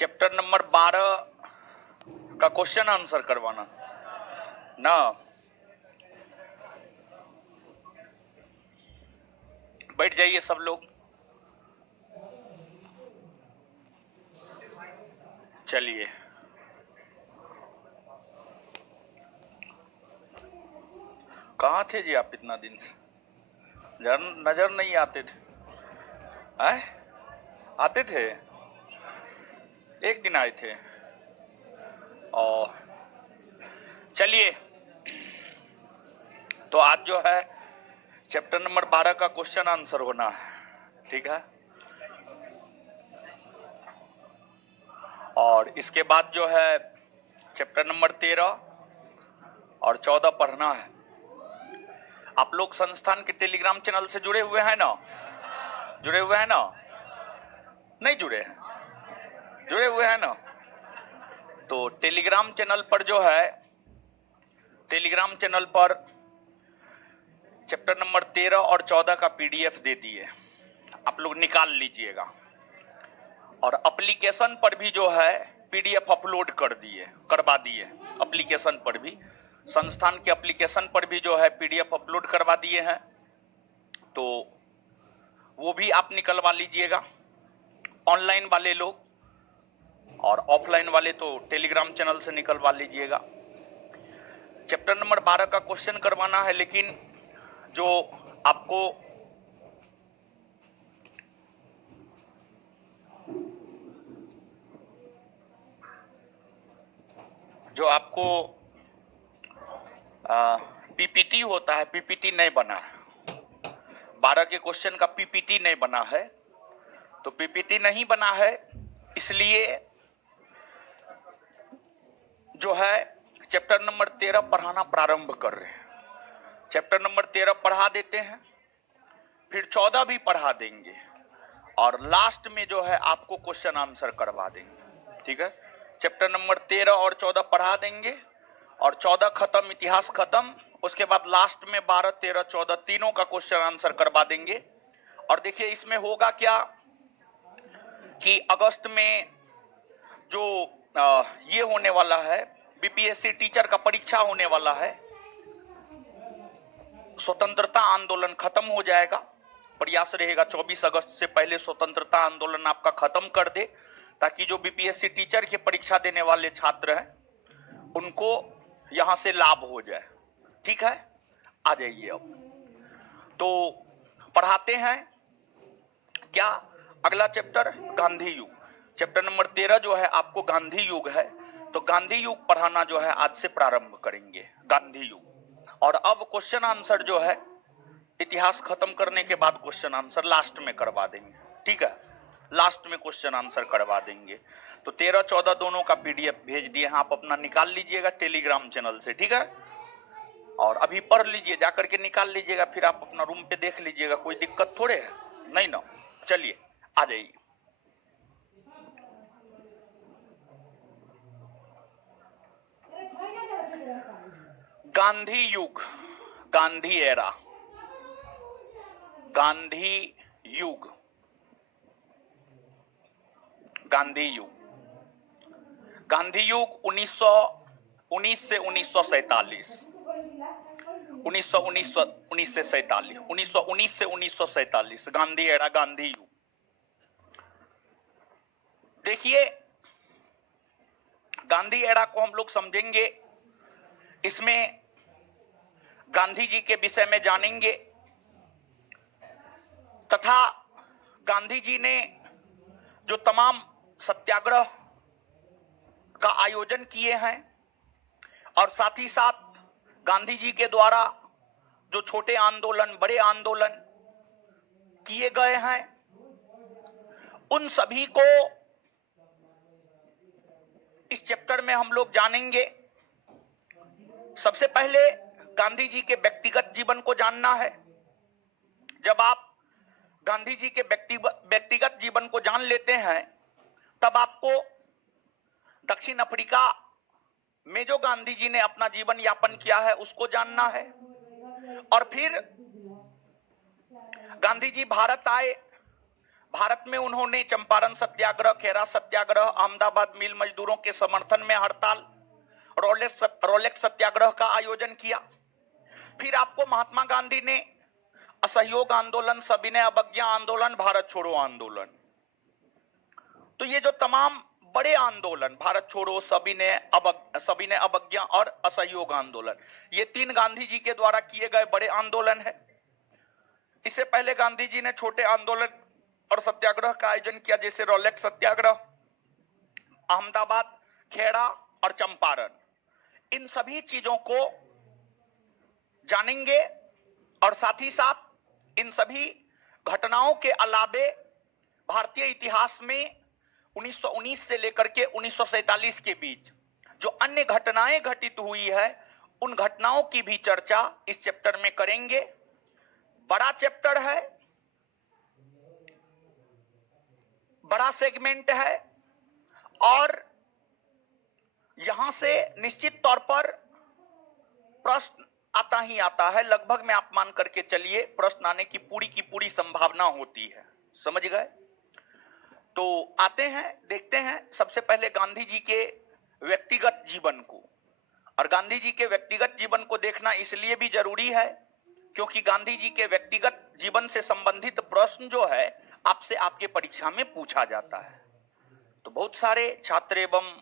Chapter number 12 का question answer करवाना ना। बैठ जाइए सब लोग। चलिए, कहाँ थे जी आप इतना दिन से? नजर नहीं आते थे। आए? आते थे, एक दिन आए थे। और चलिए, तो आज जो है चैप्टर नंबर 12 का क्वेश्चन आंसर होना है, ठीक है। और इसके बाद जो है चैप्टर नंबर 13 और 14 पढ़ना है। आप लोग संस्थान के टेलीग्राम चैनल से जुड़े हुए हैं ना? जुड़े हुए हैं ना? नहीं जुड़े हैं? जुड़े हुए हैं ना? तो टेलीग्राम चैनल पर जो है, टेलीग्राम चैनल पर चैप्टर नंबर 13 और 14 का पीडीएफ दे दिए, आप लोग निकाल लीजिएगा। और एप्लीकेशन पर भी जो है पीडीएफ अपलोड करवा दिए। एप्लीकेशन पर भी, संस्थान के एप्लीकेशन पर भी जो है पीडीएफ अपलोड करवा दिए हैं, तो वो भी आप निकलवा लीजिएगा, ऑनलाइन वाले लोग। और ऑफलाइन वाले तो टेलीग्राम चैनल से निकलवा लीजिएगा। चैप्टर नंबर 12 का क्वेश्चन करवाना है, लेकिन जो आपको पीपीटी होता है, पीपीटी नहीं बना है। 12 के क्वेश्चन का पीपीटी नहीं बना है, तो पीपीटी नहीं बना है इसलिए जो है चैप्टर नंबर 13 पढ़ाना प्रारंभ कर रहे हैं। चैप्टर नंबर 13 पढ़ा देते हैं, फिर 14 भी पढ़ा देंगे, और लास्ट में जो है आपको क्वेश्चन आंसर करवा देंगे, ठीक है। चैप्टर नंबर 13 और 14 पढ़ा देंगे, और 14 खत्म, इतिहास खत्म। उसके बाद लास्ट में 12, 13, 14 तीनों का क्वेश्चन आंसर करवा देंगे। और देखिए इसमें होगा क्या कि अगस्त में जो ये होने वाला है, बीपीएससी टीचर का परीक्षा होने वाला है, स्वतंत्रता आंदोलन खत्म हो जाएगा। प्रयास रहेगा 24 अगस्त से पहले स्वतंत्रता आंदोलन आपका खत्म कर दे, ताकि जो बीपीएससी टीचर की परीक्षा देने वाले छात्र हैं उनको यहां से लाभ हो जाए, ठीक है। आ जाइए अब तो पढ़ाते हैं क्या अगला चैप्टर, गांधी युग। चैप्टर नंबर 13 जो है आपको गांधी युग है, तो गांधी युग पढ़ाना जो है आज से प्रारंभ करेंगे, गांधी युग। और अब क्वेश्चन आंसर जो है इतिहास खत्म करने के बाद क्वेश्चन आंसर लास्ट में करवा देंगे, ठीक है। लास्ट में क्वेश्चन आंसर करवा देंगे। तो 13, 14 दोनों का पीडीएफ भेज दिए हैं, आप अपना निकाल लीजिएगा टेलीग्राम चैनल से, ठीक है। और अभी पढ़ लीजिए, जाकर के निकाल लीजिएगा, फिर आप अपना रूम पे देख लीजिएगा, कोई दिक्कत थोड़े है, नहीं ना। चलिए आ जाइए। गांधी युग, गांधी एरा, गांधी युग, गांधी युग। गांधी युग 1919 से 1947, 1919 से 47, 1919 से 1947 गांधी एरा, गांधी युग। देखिए गांधी एरा को हम लोग समझेंगे, इसमें गांधी जी के विषय में जानेंगे, तथा गांधी जी ने जो तमाम सत्याग्रह का आयोजन किए हैं, और साथ ही साथ गांधी जी के द्वारा जो छोटे आंदोलन, बड़े आंदोलन किए गए हैं, उन सभी को इस चैप्टर में हम लोग जानेंगे। सबसे पहले गांधी जी के व्यक्तिगत जीवन को जानना है। जब आप गांधी जी के व्यक्तिगत जीवन को जान लेते हैं, तब आपको दक्षिण अफ्रीका में जो गांधी जी ने अपना जीवन यापन किया है उसको जानना है। और फिर गांधी जी भारत आए, भारत में उन्होंने चंपारण सत्याग्रह, खेरा सत्याग्रह, अहमदाबाद मिल मजदूरों के समर्थन में हड़ताल, रोलेक्स सत्याग्रह का आयोजन किया। फिर आपको महात्मा गांधी ने असहयोग आंदोलन, सविनय अवज्ञा आंदोलन, भारत छोड़ो आंदोलन, तो ये जो तमाम बड़े आंदोलन, भारत छोड़ो, सविनय अवज्ञा और असहयोग आंदोलन, ये 3 गांधी जी के द्वारा किए गए बड़े आंदोलन है। इससे पहले गांधी जी ने छोटे आंदोलन और सत्याग्रह का आयोजन किया, जैसे रोलेक्स सत्याग्रह, अहमदाबाद, खेड़ा और चंपारण। इन सभी चीजों को जानेंगे और साथ ही साथ इन सभी घटनाओं के अलावे भारतीय इतिहास में 1919 से लेकर के 1947 के बीच जो अन्य घटनाएं घटित हुई है, उन घटनाओं की भी चर्चा इस चैप्टर में करेंगे। बड़ा चैप्टर है, बड़ा सेगमेंट है और यहां से निश्चित तौर पर प्रश्न आता ही आता है। लगभग में आप मान करके चलिए प्रश्न आने की पूरी संभावना होती है। समझ गए? तो आते हैं, देखते हैं सबसे पहले गांधी जी के व्यक्तिगत जीवन को। और गांधी जी के व्यक्तिगत जीवन को देखना इसलिए भी जरूरी है क्योंकि गांधी जी के व्यक्तिगत जीवन से संबंधित प्रश्न जो है आपसे आपके परीक्षा में पूछा जाता है। तो बहुत सारे छात्र एवं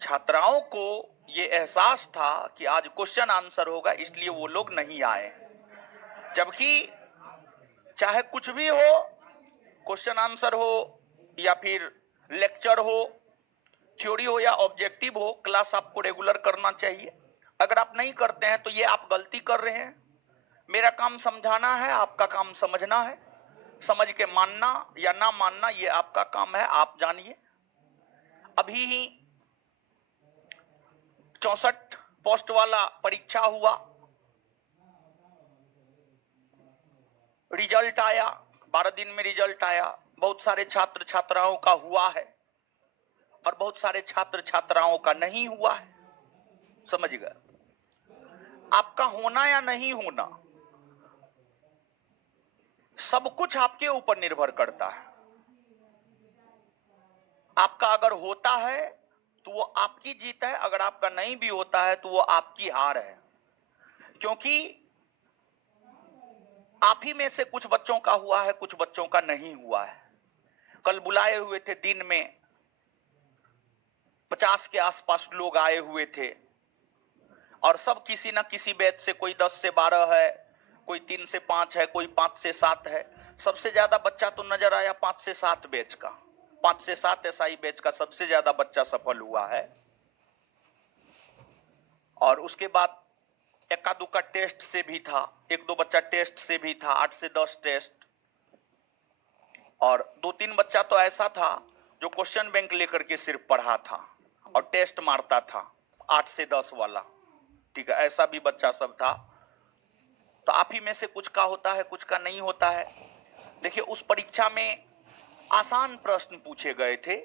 छात्राओं को ये एहसास था कि आज क्वेश्चन आंसर होगा, इसलिए वो लोग नहीं आए। जबकि चाहे कुछ भी हो, क्वेश्चन आंसर हो या फिर लेक्चर हो, थ्योरी हो या ऑब्जेक्टिव हो, क्लास आपको रेगुलर करना चाहिए। अगर आप नहीं करते हैं तो ये आप गलती कर रहे हैं। मेरा काम समझाना है, आपका काम समझना है। समझ के मानना या ना मानना ये आपका काम है, आप जानिए। अभी ही 64 पोस्ट वाला परीक्षा हुआ, रिजल्ट आया, 12 दिन में रिजल्ट आया। बहुत सारे छात्र छात्राओं का हुआ है और बहुत सारे छात्र छात्राओं का नहीं हुआ है। समझ गए? आपका होना या नहीं होना सब कुछ आपके ऊपर निर्भर करता है। आपका अगर होता है तो वो आपकी जीत है, अगर आपका नहीं भी होता है तो वो आपकी हार है। क्योंकि आप ही में से कुछ बच्चों का हुआ है, कुछ बच्चों का नहीं हुआ है। कल बुलाए हुए थे, दिन में 50 के आसपास लोग आए हुए थे और सब किसी ना किसी बैच से, कोई 10 से 12 है, कोई 3 से 5 है, कोई 5 से 7 है। सबसे ज्यादा बच्चा तो नजर आया 5 से 7 बैच का। 5 से 7 एसआई बैच का सबसे ज्यादा बच्चा सफल हुआ है। और उसके बाद एका दुक्का टेस्ट से भी था, 1-2 बच्चा टेस्ट से भी था, 8 से 10 टेस्ट। और 2-3 बच्चा तो ऐसा था जो क्वेश्चन बैंक लेकर के सिर्फ पढ़ा था और टेस्ट मारता था 8 से 10 वाला। ठीक है, ऐसा भी बच्चा सब था। तो आप ही में से कुछ का होता है, कुछ का नहीं होता है। देखिए, उस परीक्षा में आसान प्रश्न पूछे गए थे।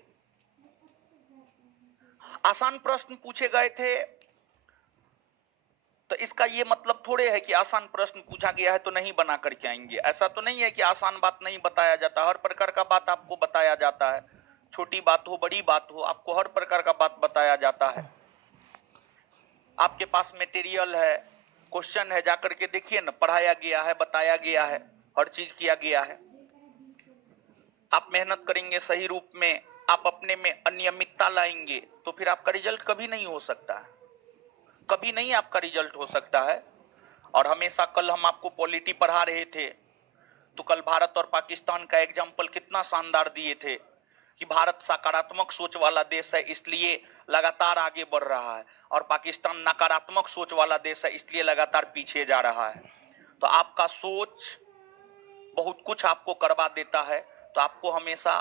आसान प्रश्न पूछे गए थे तो इसका ये मतलब थोड़े है कि आसान प्रश्न पूछा गया है तो नहीं बना करके आएंगे। ऐसा तो नहीं है कि आसान बात नहीं बताया जाता। हर प्रकार का बात आपको बताया जाता है। छोटी बात हो, बड़ी बात हो, आपको हर प्रकार का बात बताया जाता है। आपके पास मटेरियल है, क्वेश्चन है, जाकर के देखिए ना, पढ़ाया गया है, बताया गया है, हर चीज किया गया है। आप मेहनत करेंगे सही रूप में, आप अपने में अनियमितता लाएंगे तो फिर आपका रिजल्ट कभी नहीं हो सकता है, कभी नहीं आपका रिजल्ट हो सकता है। और हमेशा, कल हम आपको पॉलिटी पढ़ा रहे थे तो कल भारत और पाकिस्तान का एग्जाम्पल कितना शानदार दिए थे कि भारत सकारात्मक सोच वाला देश है इसलिए लगातार आगे बढ़ रहा है और पाकिस्तान नकारात्मक सोच वाला देश है इसलिए लगातार पीछे जा रहा है। तो आपका सोच बहुत कुछ आपको करवा देता है। तो आपको हमेशा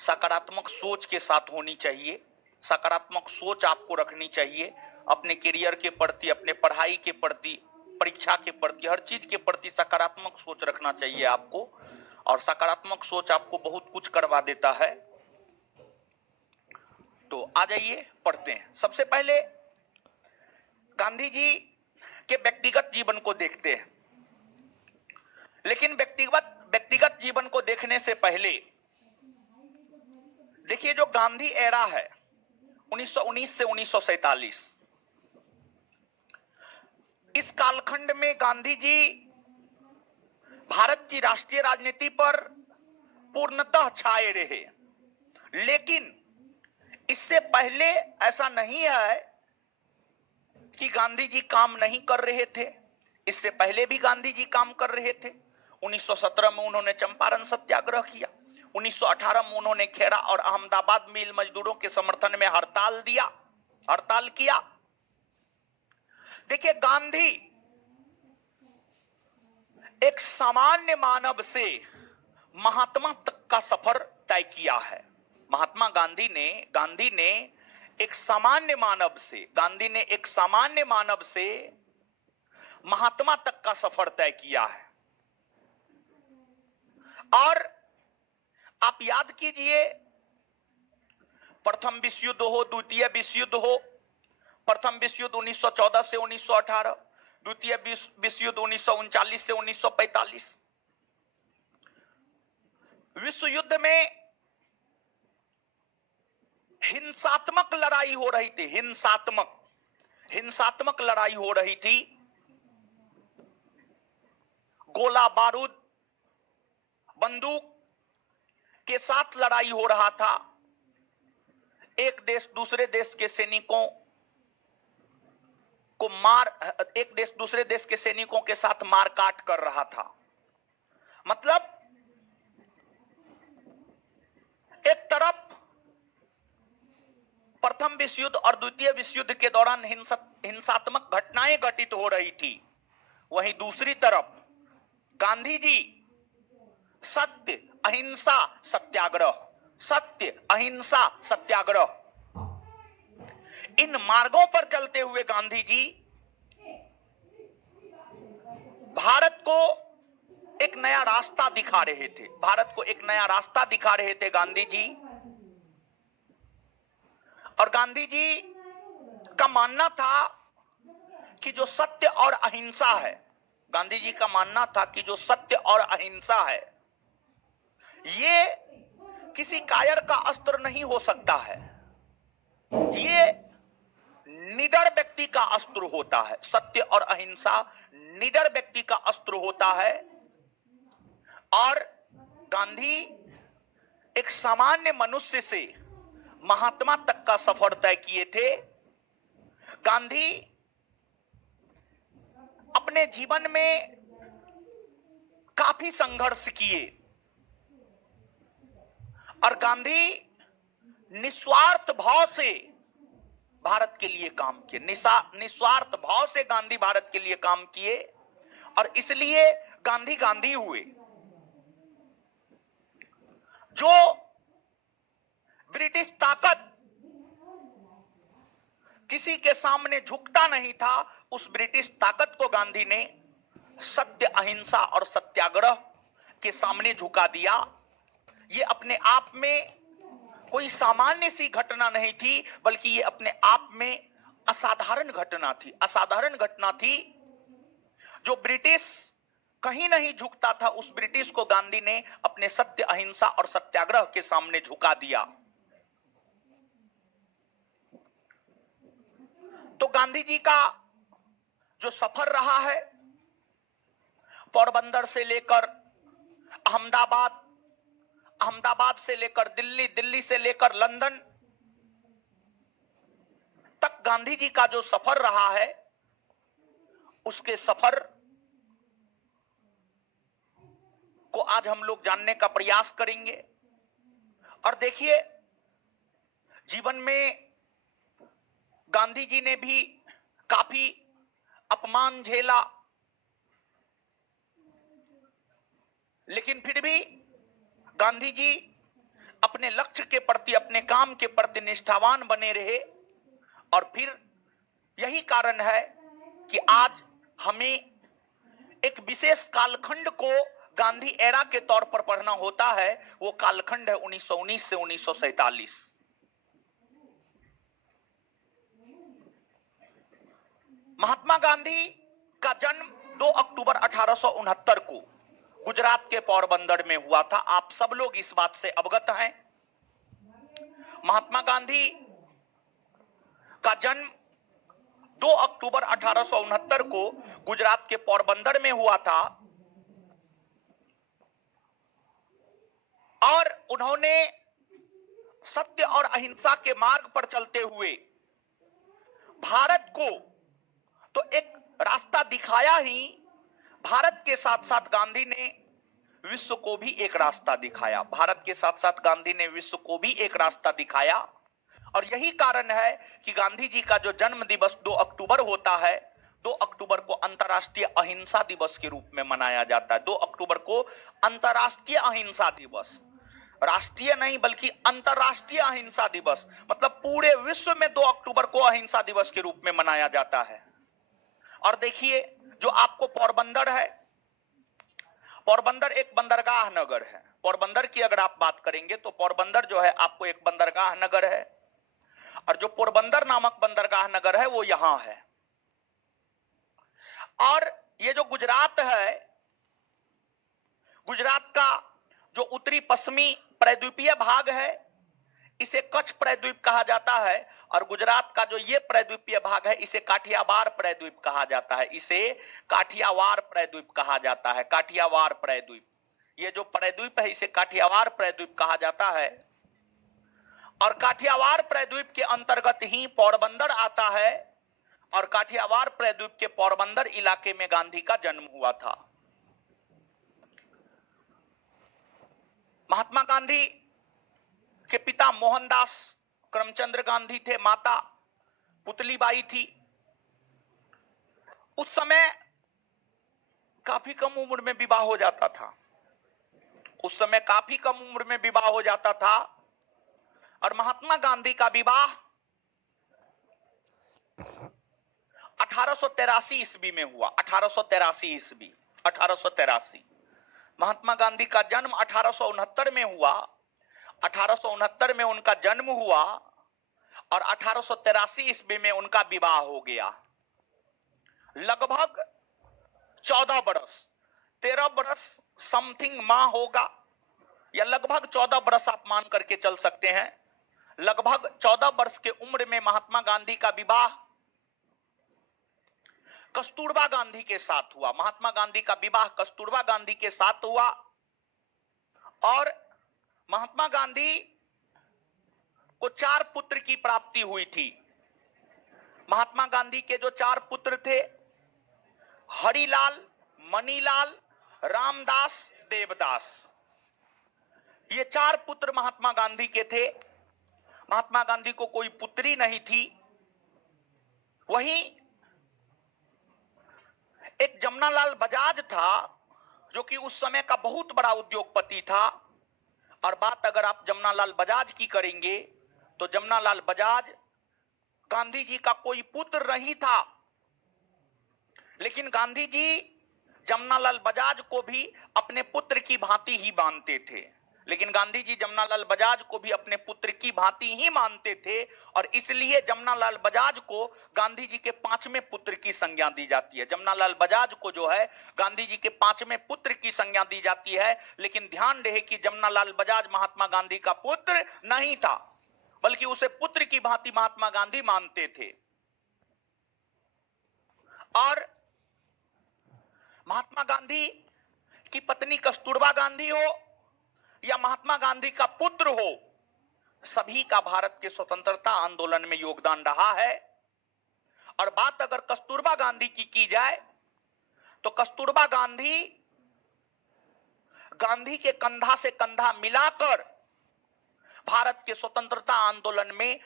सकारात्मक सोच के साथ होनी चाहिए, सकारात्मक सोच आपको रखनी चाहिए अपने करियर के प्रति, अपने पढ़ाई के प्रति, परीक्षा के प्रति, हर चीज के प्रति सकारात्मक सोच रखना चाहिए आपको। और सकारात्मक सोच आपको बहुत कुछ करवा देता है। तो आ जाइए, पढ़ते हैं। सबसे पहले गांधी जी के व्यक्तिगत जीवन को देखते हैं। लेकिन व्यक्तिगत जीवन को देखने से पहले देखिए, जो गांधी एरा है 1919 से 1947, इस कालखंड में गांधी जी भारत की राष्ट्रीय राजनीति पर पूर्णतः छाए रहे। लेकिन इससे पहले ऐसा नहीं है कि गांधी जी काम नहीं कर रहे थे। इससे पहले भी गांधी जी काम कर रहे थे। 1917 में उन्होंने चंपारण सत्याग्रह किया। 1918 में उन्होंने खेड़ा और अहमदाबाद मिल मजदूरों के समर्थन में हड़ताल किया। देखिए, गांधी एक सामान्य मानव से महात्मा तक का सफर तय किया है। महात्मा गांधी ने एक सामान्य मानव से महात्मा तक का सफर तय किया है। और आप याद कीजिए, प्रथम विश्व युद्ध हो, द्वितीय विश्व युद्ध हो। प्रथम विश्व युद्ध 1914 से 1918, द्वितीय विश्व युद्ध 1939 से 1945। विश्व युद्ध में हिंसात्मक लड़ाई हो रही थी। हिंसात्मक लड़ाई हो रही थी। गोला बारूद, बंदूक के साथ लड़ाई हो रहा था। एक देश दूसरे देश के सैनिकों के साथ मारकाट कर रहा था। मतलब एक तरफ प्रथम विश्व युद्ध और द्वितीय विश्व युद्ध के दौरान हिंसात्मक घटनाएं घटित हो रही थी, वहीं दूसरी तरफ गांधी जी सत्य अहिंसा सत्याग्रह इन मार्गों पर चलते हुए गांधी जी भारत को एक नया रास्ता दिखा रहे थे। गांधी जी और गांधी जी का मानना था कि जो सत्य और अहिंसा है, ये किसी कायर का अस्त्र नहीं हो सकता है। ये निडर व्यक्ति का अस्त्र होता है। सत्य और अहिंसा निडर व्यक्ति का अस्त्र होता है। और गांधी एक सामान्य मनुष्य से महात्मा तक का सफर तय किए थे। गांधी अपने जीवन में काफी संघर्ष किए और गांधी निस्वार्थ भाव से भारत के लिए काम किए। निस्वार्थ भाव से गांधी भारत के लिए काम किए और इसलिए गांधी हुए। जो ब्रिटिश ताकत किसी के सामने झुकता नहीं था, उस ब्रिटिश ताकत को गांधी ने सत्य अहिंसा और सत्याग्रह के सामने झुका दिया। ये अपने आप में कोई सामान्य सी घटना नहीं थी, बल्कि ये अपने आप में असाधारण घटना थी। जो ब्रिटिश कहीं नहीं झुकता था, उस ब्रिटिश को गांधी ने अपने सत्य अहिंसा और सत्याग्रह के सामने झुका दिया। तो गांधी जी का जो सफर रहा है, पोरबंदर से लेकर अहमदाबाद से लेकर दिल्ली, दिल्ली से लेकर लंदन तक गांधी जी का जो सफर रहा है, उसके सफर को आज हम लोग जानने का प्रयास करेंगे। और देखिए, जीवन में गांधी जी ने भी काफी अपमान झेला, लेकिन फिर भी गांधी जी अपने लक्ष्य के प्रति, अपने काम के प्रति निष्ठावान बने रहे। और फिर यही कारण है कि आज हमें एक विशेष कालखंड को गांधी एरा के तौर पर पढ़ना होता है। वो कालखंड है 1919 से 1947। महात्मा गांधी का जन्म 2 अक्टूबर 1869 को गुजरात के पोरबंदर में हुआ था। आप सब लोग इस बात से अवगत हैं। महात्मा गांधी का जन्म 2 अक्टूबर 1869 को गुजरात के पोरबंदर में हुआ था और उन्होंने सत्य और अहिंसा के मार्ग पर चलते हुए भारत को तो एक रास्ता दिखाया ही, भारत के साथ साथ गांधी ने विश्व को भी एक रास्ता दिखाया। भारत के साथ साथ गांधी ने विश्व को भी एक रास्ता दिखाया और यही कारण है कि गांधी जी का जो जन्म दिवस 2 अक्टूबर होता है, 2 अक्टूबर को अंतर्राष्ट्रीय अहिंसा दिवस के रूप में मनाया जाता है। 2 अक्टूबर को अंतर्राष्ट्रीय अहिंसा दिवस, राष्ट्रीय नहीं बल्कि अंतर्राष्ट्रीय अहिंसा दिवस, मतलब पूरे विश्व में 2 अक्टूबर को अहिंसा दिवस के रूप में मनाया जाता है। और देखिए, जो आपको पोरबंदर है, पोरबंदर एक बंदरगाह नगर है। पोरबंदर की अगर आप बात करेंगे तो पोरबंदर जो है आपको एक बंदरगाह नगर है और जो पोरबंदर नामक बंदरगाह नगर है वो यहां है। और ये जो गुजरात है, गुजरात का जो उत्तरी पश्चिमी प्रायद्वीपीय भाग है इसे कच्छ प्रायद्वीप कहा जाता है और गुजरात का जो ये प्रायद्वीपीय भाग है इसे काठियावाड़ प्रायद्वीप कहा जाता है। इसे काठियावाड़ प्रायद्वीप कहा जाता है। काठियावाड़ प्रायद्वीप, ये जो प्रायद्वीप है इसे काठियावाड़ प्रायद्वीप कहा जाता है और काठियावाड़ प्रायद्वीप के अंतर्गत ही पोरबंदर आता है और काठियावाड़ प्रायद्वीप के पोरबंदर इलाके में गांधी का जन्म हुआ था। महात्मा गांधी के पिता मोहनदास करमचंद गांधी थे, माता पुतलीबाई थी। उस समय काफी कम उम्र में विवाह हो जाता था। उस समय काफी कम उम्र में विवाह हो जाता था और महात्मा गांधी का विवाह 1883 ईस्वी में हुआ। 1883 ईस्वी, 1883। महात्मा गांधी का जन्म 1869 में हुआ। 1869 में उनका जन्म हुआ और 1883 ईस्वी में उनका विवाह हो गया। लगभग 14 बरस, 13 बरस समथिंग माह होगा या लगभग 14 बरस आप मान करके चल सकते हैं। लगभग 14 वर्ष के उम्र में महात्मा गांधी का विवाह कस्तूरबा गांधी के साथ हुआ। महात्मा गांधी का विवाह कस्तूरबा गांधी के साथ हुआ और महात्मा गांधी को 4 पुत्र की प्राप्ति हुई थी। महात्मा गांधी के जो 4 पुत्र थे, हरिलाल, मणिलाल, रामदास, देवदास, ये 4 पुत्र महात्मा गांधी के थे। महात्मा गांधी को कोई पुत्री नहीं थी। वहीं एक जमनालाल बजाज था जो कि उस समय का बहुत बड़ा उद्योगपति था। और बात अगर आप जमनालाल बजाज की करेंगे तो जमनालाल बजाज गांधी जी का कोई पुत्र नहीं था, लेकिन गांधी जी जमनालाल बजाज को भी अपने पुत्र की भांति ही मानते थे। लेकिन गांधी जी जमनालाल बजाज को भी अपने पुत्र की भांति ही मानते थे और इसलिए जमनालाल बजाज को गांधी जी के 5वें पुत्र की संज्ञा दी जाती है। जमनालाल बजाज को जो है गांधी जी के 5वें पुत्र की संज्ञा दी जाती है। लेकिन ध्यान रहे कि जमनालाल बजाज महात्मा गांधी का पुत्र नहीं था, बल्कि उसे पुत्र की भांति महात्मा गांधी मानते थे। और महात्मा गांधी की पत्नी कस्तूरबा गांधी हो या महात्मा गांधी का पुत्र हो, सभी का भारत के स्वतंत्रता आंदोलन में योगदान रहा है। और बात अगर कस्तूरबा गांधी की जाए तो कस्तूरबा गांधी गांधी के कंधा से कंधा मिलाकर भारत के स्वतंत्रता आंदोलन में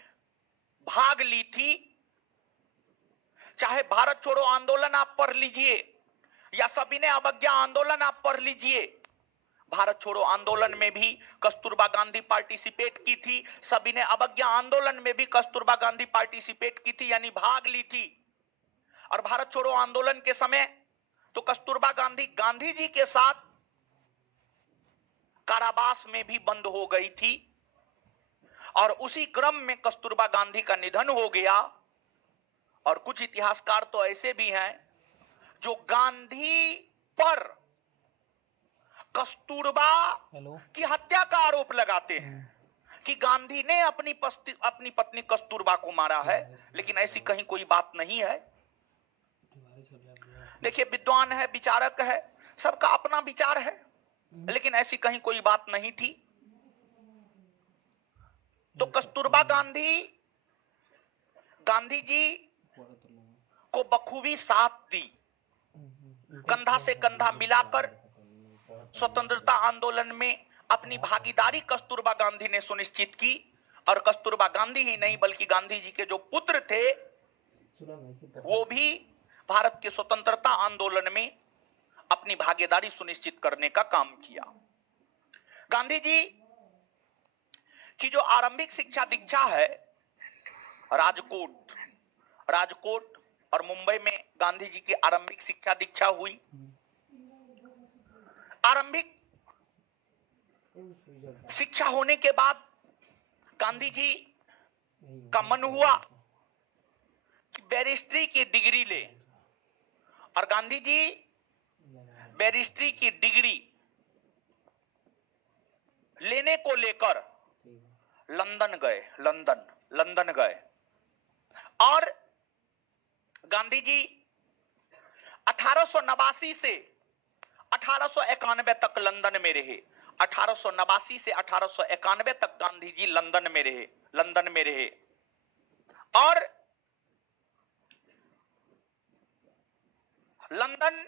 भाग ली थी। चाहे भारत छोड़ो आंदोलन आप पढ़ लीजिए या सविनय अवज्ञा आंदोलन आप पढ़ लीजिए, भारत छोड़ो आंदोलन में भी कस्तूरबा गांधी पार्टिसिपेट की थी। सविनय अवज्ञा आंदोलन में भी कस्तूरबा गांधी पार्टिसिपेट की थी, यानी भाग ली थी। और भारत छोड़ो आंदोलन के समय तो कस्तूरबा गांधी गांधी जी के साथ कारावास में भी बंद हो गई थी और उसी क्रम में कस्तूरबा गांधी का निधन हो गया। और कुछ इतिहासकार तो ऐसे भी हैं जो गांधी पर कस्तूरबा की हत्या का आरोप लगाते हैं कि गांधी ने अपनी पत्नी कस्तूरबा को मारा है, लेकिन ऐसी कहीं कोई बात नहीं है। देखिए, विद्वान है, विचारक है, सबका अपना विचार है, लेकिन ऐसी कहीं कोई बात नहीं थी। तो कस्तूरबा गांधी जी को बखूबी साथ दी, कंधा से कंधा मिलाकर स्वतंत्रता आंदोलन में अपनी भागीदारी कस्तूरबा गांधी ने सुनिश्चित की। और कस्तूरबा गांधी ही नहीं बल्कि गांधी जी के जो पुत्र थे वो भी भारत के स्वतंत्रता आंदोलन में अपनी भागीदारी सुनिश्चित करने का काम किया। गांधी जी की जो आरंभिक शिक्षा दीक्षा है, राजकोट और मुंबई में गांधी जी की आरंभिक शिक्षा दीक्षा हुई। आरंभिक शिक्षा होने के बाद गांधी जी का मन हुआ कि बैरिस्ट्री की डिग्री ले, और गांधी जी बैरिस्ट्री की डिग्री लेने को लेकर लंदन गए और गांधी जी 1889 से 1891 तक लंदन में रहे। 1889 से 1891 तक गांधी जी लंदन में रहे और लंदन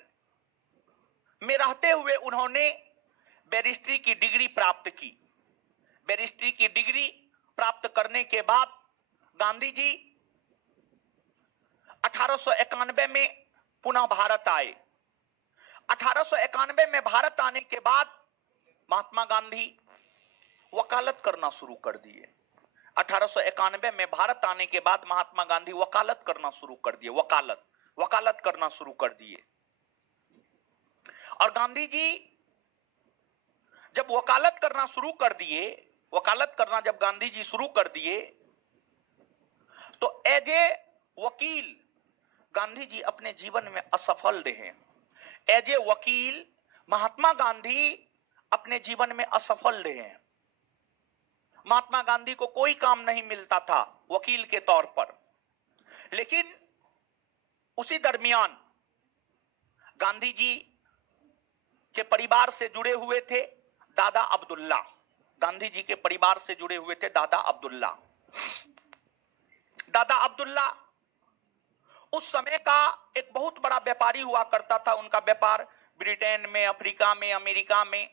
में रहते हुए उन्होंने बैरिस्ट्री की डिग्री प्राप्त की। बैरिस्ट्री की डिग्री प्राप्त करने के बाद गांधी जी 1891 में पुनः भारत आए। 1891 में भारत आने के बाद महात्मा गांधी वकालत करना शुरू कर दिए। 1891 में भारत आने के बाद महात्मा गांधी वकालत करना शुरू कर दिए, वकालत करना शुरू कर दिए। और गांधी जी जब वकालत करना जब गांधी जी शुरू कर दिए तो एज ए वकील गांधी जी अपने जीवन में असफल रहे। एज ए वकील महात्मा गांधी अपने जीवन में असफल रहे। महात्मा गांधी को कोई काम नहीं मिलता था वकील के तौर पर। लेकिन उसी दरमियान गांधी जी के परिवार से जुड़े हुए थे दादा अब्दुल्ला। गांधी जी के परिवार से जुड़े हुए थे दादा अब्दुल्ला उस समय का एक बहुत बड़ा व्यापारी हुआ करता था। उनका व्यापार ब्रिटेन में, अफ्रीका में, अमेरिका में,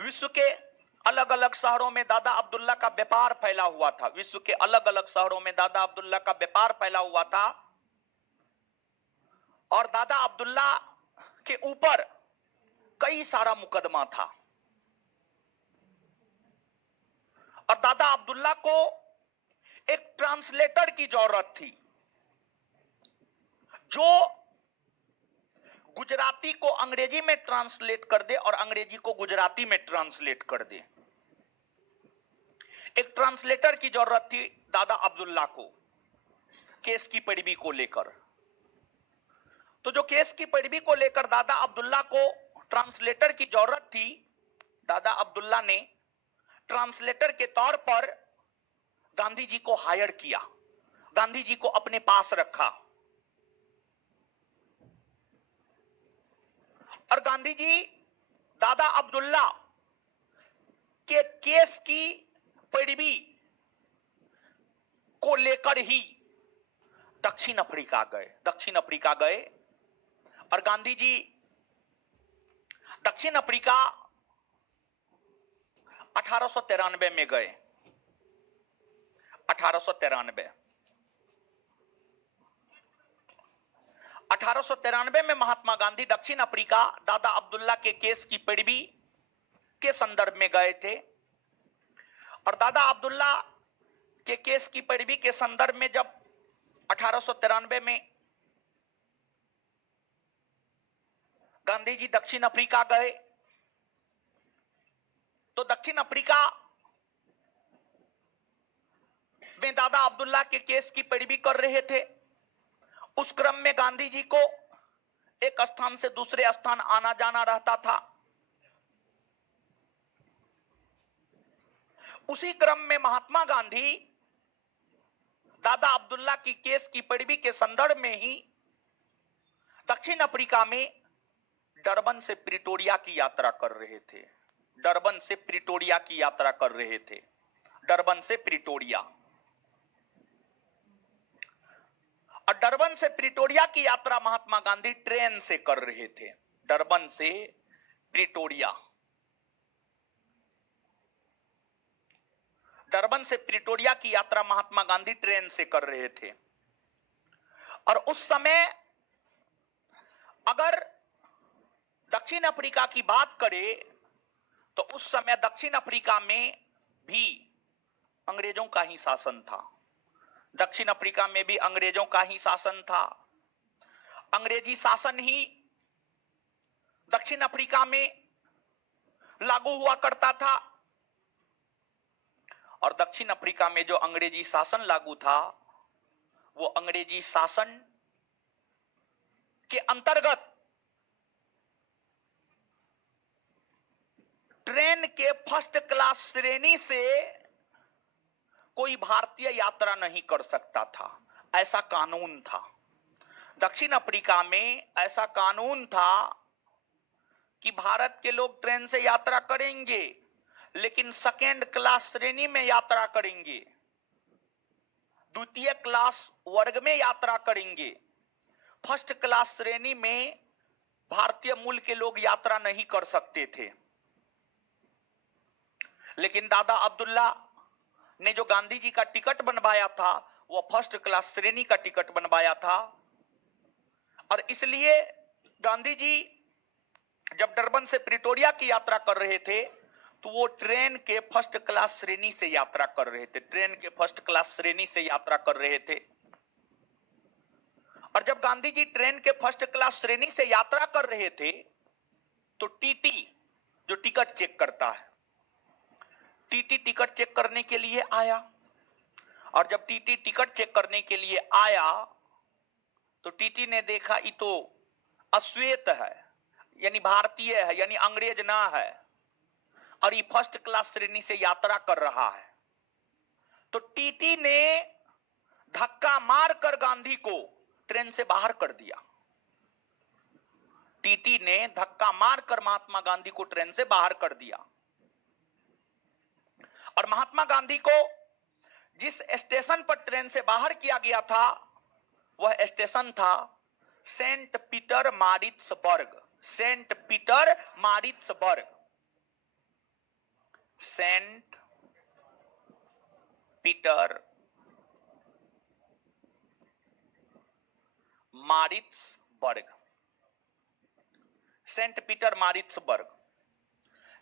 विश्व के अलग अलग शहरों में दादा अब्दुल्ला का व्यापार फैला हुआ था। विश्व के अलग अलग शहरों में दादा अब्दुल्ला का व्यापार फैला हुआ था और दादा अब्दुल्ला के ऊपर कई सारा मुकदमा था। और दादा अब्दुल्ला को एक ट्रांसलेटर की जरूरत थी जो गुजराती को अंग्रेजी में ट्रांसलेट कर दे और अंग्रेजी को गुजराती में ट्रांसलेट कर दे। एक ट्रांसलेटर की जरूरत थी दादा अब्दुल्ला को केस की पैरवी को लेकर। तो जो केस की पैरवी को लेकर दादा अब्दुल्ला को ट्रांसलेटर की जरूरत थी, दादा अब्दुल्ला ने ट्रांसलेटर के तौर पर गांधी जी को हायर किया, गांधी जी को अपने पास रखा और गांधी जी दादा अब्दुल्ला के केस की पैरवी को लेकर ही दक्षिण अफ्रीका गए और गांधी जी दक्षिण अफ्रीका 1893 में गए। 1893 में महात्मा गांधी दक्षिण अफ्रीका दादा अब्दुल्ला के केस की पैरवी के संदर्भ में गए थे और दादा अब्दुल्ला के केस की पैरवी के संदर्भ में जब 1893 में गांधी जी दक्षिण अफ्रीका गए तो दक्षिण अफ्रीका में दादा अब्दुल्ला के केस की पैरवी कर रहे थे। उस क्रम में गांधी जी को एक स्थान से दूसरे स्थान आना जाना रहता था। उसी क्रम में महात्मा गांधी दादा अब्दुल्ला की केस की पैरवी के संदर्भ में ही दक्षिण अफ्रीका में डरबन से प्रिटोरिया की यात्रा कर रहे थे। डरबन से प्रिटोरिया की यात्रा कर रहे थे। डरबन से प्रिटोरिया, और डरबन से प्रिटोरिया की यात्रा महात्मा गांधी ट्रेन से कर रहे थे। डरबन से प्रिटोरिया, डरबन से प्रिटोरिया की यात्रा महात्मा गांधी ट्रेन से कर रहे थे। और उस समय अगर दक्षिण अफ्रीका की बात करें तो उस समय दक्षिण अफ्रीका में भी अंग्रेजों का ही शासन था। दक्षिण अफ्रीका में भी अंग्रेजों का ही शासन था। अंग्रेजी शासन ही दक्षिण अफ्रीका में लागू हुआ करता था। और दक्षिण अफ्रीका में जो अंग्रेजी शासन लागू था, वो अंग्रेजी शासन के अंतर्गत ट्रेन के फर्स्ट क्लास श्रेणी से कोई भारतीय यात्रा नहीं कर सकता था, ऐसा कानून था। दक्षिण अफ्रीका में ऐसा कानून था कि भारत के लोग ट्रेन से यात्रा करेंगे, लेकिन सेकेंड क्लास श्रेणी में यात्रा करेंगे, द्वितीय क्लास वर्ग में यात्रा करेंगे। फर्स्ट क्लास श्रेणी में भारतीय मूल के लोग यात्रा नहीं कर सकते थे। लेकिन दादा अब्दुल्ला ने जो गांधी जी का टिकट बनवाया था, वो फर्स्ट क्लास श्रेणी का टिकट बनवाया था। और इसलिए गांधी जी जब डरबन से प्रिटोरिया की यात्रा कर रहे थे, तो वो ट्रेन के फर्स्ट क्लास श्रेणी से यात्रा कर रहे थे। ट्रेन के फर्स्ट क्लास श्रेणी से यात्रा कर रहे थे। और जब गांधी जी ट्रेन के फर्स्ट क्लास श्रेणी से यात्रा कर रहे थे, तो टीटी जो टिकट चेक करता है, टीटी टिकट चेक करने के लिए आया। और जब टीटी टिकट चेक करने के लिए आया, तो टीटी ने देखा ये तो अश्वेत है, यानी भारतीय है, यानी अंग्रेज ना है, और ये फर्स्ट क्लास श्रेणी से यात्रा कर रहा है। तो टीटी ने धक्का मारकर गांधी को ट्रेन से बाहर कर दिया। टीटी ने धक्का मारकर महात्मा गांधी को ट्रेन से बाहर कर दिया। और महात्मा गांधी को जिस स्टेशन पर ट्रेन से बाहर किया गया था, वह स्टेशन था Saint Pietermaritzburg. Saint Pietermaritzburg, Saint Pietermaritzburg, Saint Pietermaritzburg.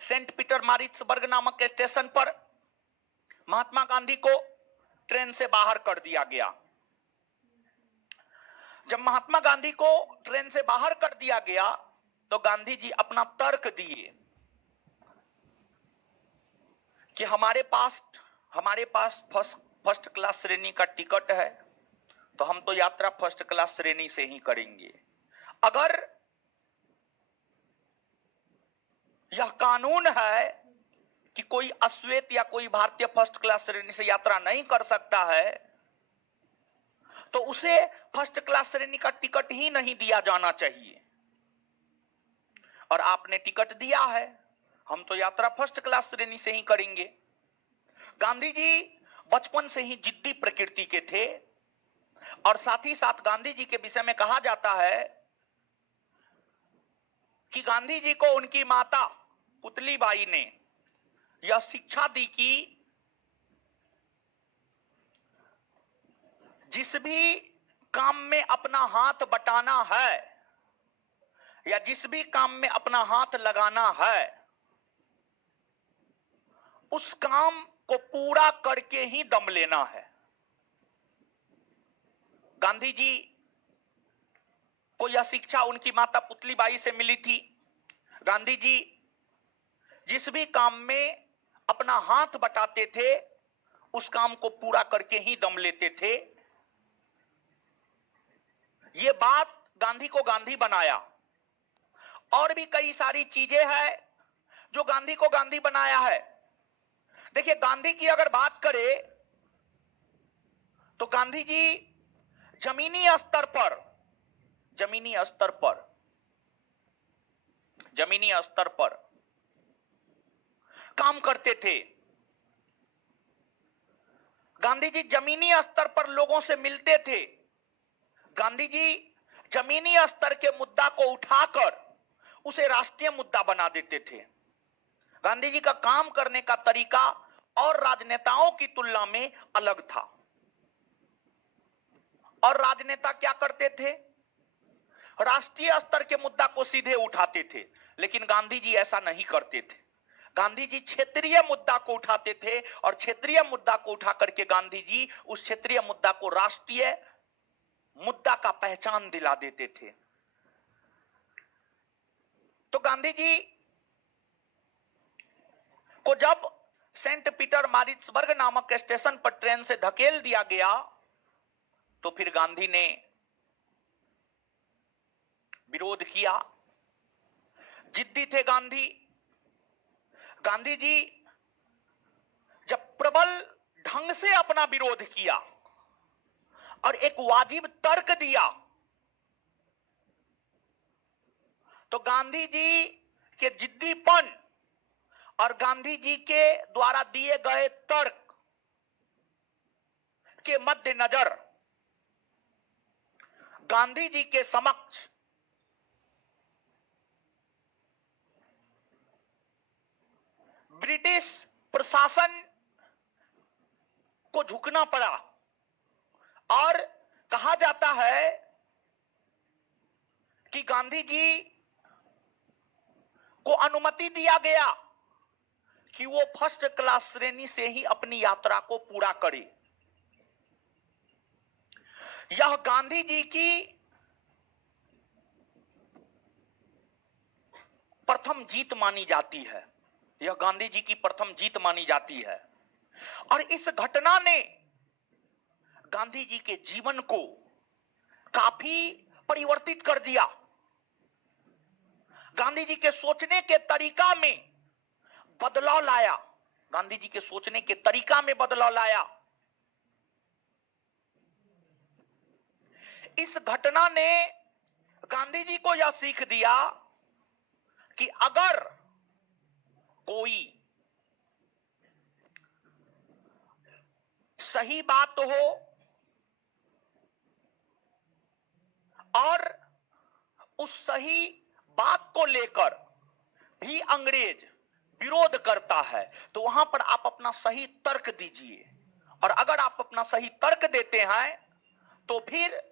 Saint Pietermaritzburg नामक स्टेशन पर महात्मा गांधी को ट्रेन से बाहर कर दिया गया। जब महात्मा गांधी को ट्रेन से बाहर कर दिया गया, तो गांधी जी अपना तर्क दिए कि हमारे पास फर्स्ट क्लास श्रेणी का टिकट है, तो हम तो यात्रा फर्स्ट क्लास श्रेणी से ही करेंगे। अगर यह कानून है कि कोई अश्वेत या कोई भारतीय फर्स्ट क्लास श्रेणी से यात्रा नहीं कर सकता है, तो उसे फर्स्ट क्लास श्रेणी का टिकट ही नहीं दिया जाना चाहिए। और आपने टिकट दिया है, हम तो यात्रा फर्स्ट क्लास श्रेणी से ही करेंगे। गांधी जी बचपन से ही जिद्दी प्रकृति के थे। और साथ ही साथ गांधी जी के विषय में कहा जाता है कि गांधी जी को उनकी माता पुतलीबाई ने यह शिक्षा दी कि जिस भी काम में अपना हाथ बटाना है या जिस भी काम में अपना हाथ लगाना है, उस काम को पूरा करके ही दम लेना है। गांधी जी को यह शिक्षा उनकी माता पुतलीबाई से मिली थी। गांधी जी जिस भी काम में अपना हाथ बटाते थे, उस काम को पूरा करके ही दम लेते थे। यह बात गांधी को गांधी बनाया, और भी कई सारी चीजें हैं जो गांधी को गांधी बनाया है। देखिए, गांधी की अगर बात करें तो गांधी जी जमीनी स्तर पर काम करते थे। गांधी जी जमीनी स्तर पर लोगों से मिलते थे। गांधी जी जमीनी स्तर के मुद्दा को उठाकर उसे राष्ट्रीय मुद्दा बना देते थे। गांधी जी का काम करने का तरीका और राजनेताओं की तुलना में अलग था। और राजनेता क्या करते थे? राष्ट्रीय स्तर के मुद्दा को सीधे उठाते थे, लेकिन गांधी जी ऐसा नहीं करते थे। गांधी जी क्षेत्रीय मुद्दा को उठाते थे, और क्षेत्रीय मुद्दा को उठा करके गांधी जी उस क्षेत्रीय मुद्दा को राष्ट्रीय मुद्दा का पहचान दिला देते थे। तो गांधी जी को जब सेंट पीटर मारिट्सबर्ग नामक स्टेशन पर ट्रेन से धकेल दिया गया, तो फिर गांधी ने विरोध किया। जिद्दी थे गांधी। गांधी जी जब प्रबल ढंग से अपना विरोध किया और एक वाजिब तर्क दिया, तो गांधी जी के जिद्दीपन और गांधी जी के द्वारा दिए गए तर्क के मद्देनजर गांधी जी के समक्ष ब्रिटिश प्रशासन को झुकना पड़ा। और कहा जाता है कि गांधी जी को अनुमति दिया गया कि वो फर्स्ट क्लास श्रेणी से ही अपनी यात्रा को पूरा करे। यह गांधी जी की प्रथम जीत मानी जाती है। यह गांधी जी की प्रथम जीत मानी जाती है। और इस घटना ने गांधी जी के जीवन को काफी परिवर्तित कर दिया। गांधी जी के सोचने के तरीका में बदलाव लाया। गांधी जी के सोचने के तरीका में बदलाव लाया। इस घटना ने गांधी जी को यह सीख दिया कि अगर कोई सही बात हो और उस सही बात को लेकर भी अंग्रेज विरोध करता है, तो वहां पर आप अपना सही तर्क दीजिए। और अगर आप अपना सही तर्क देते हैं तो फिर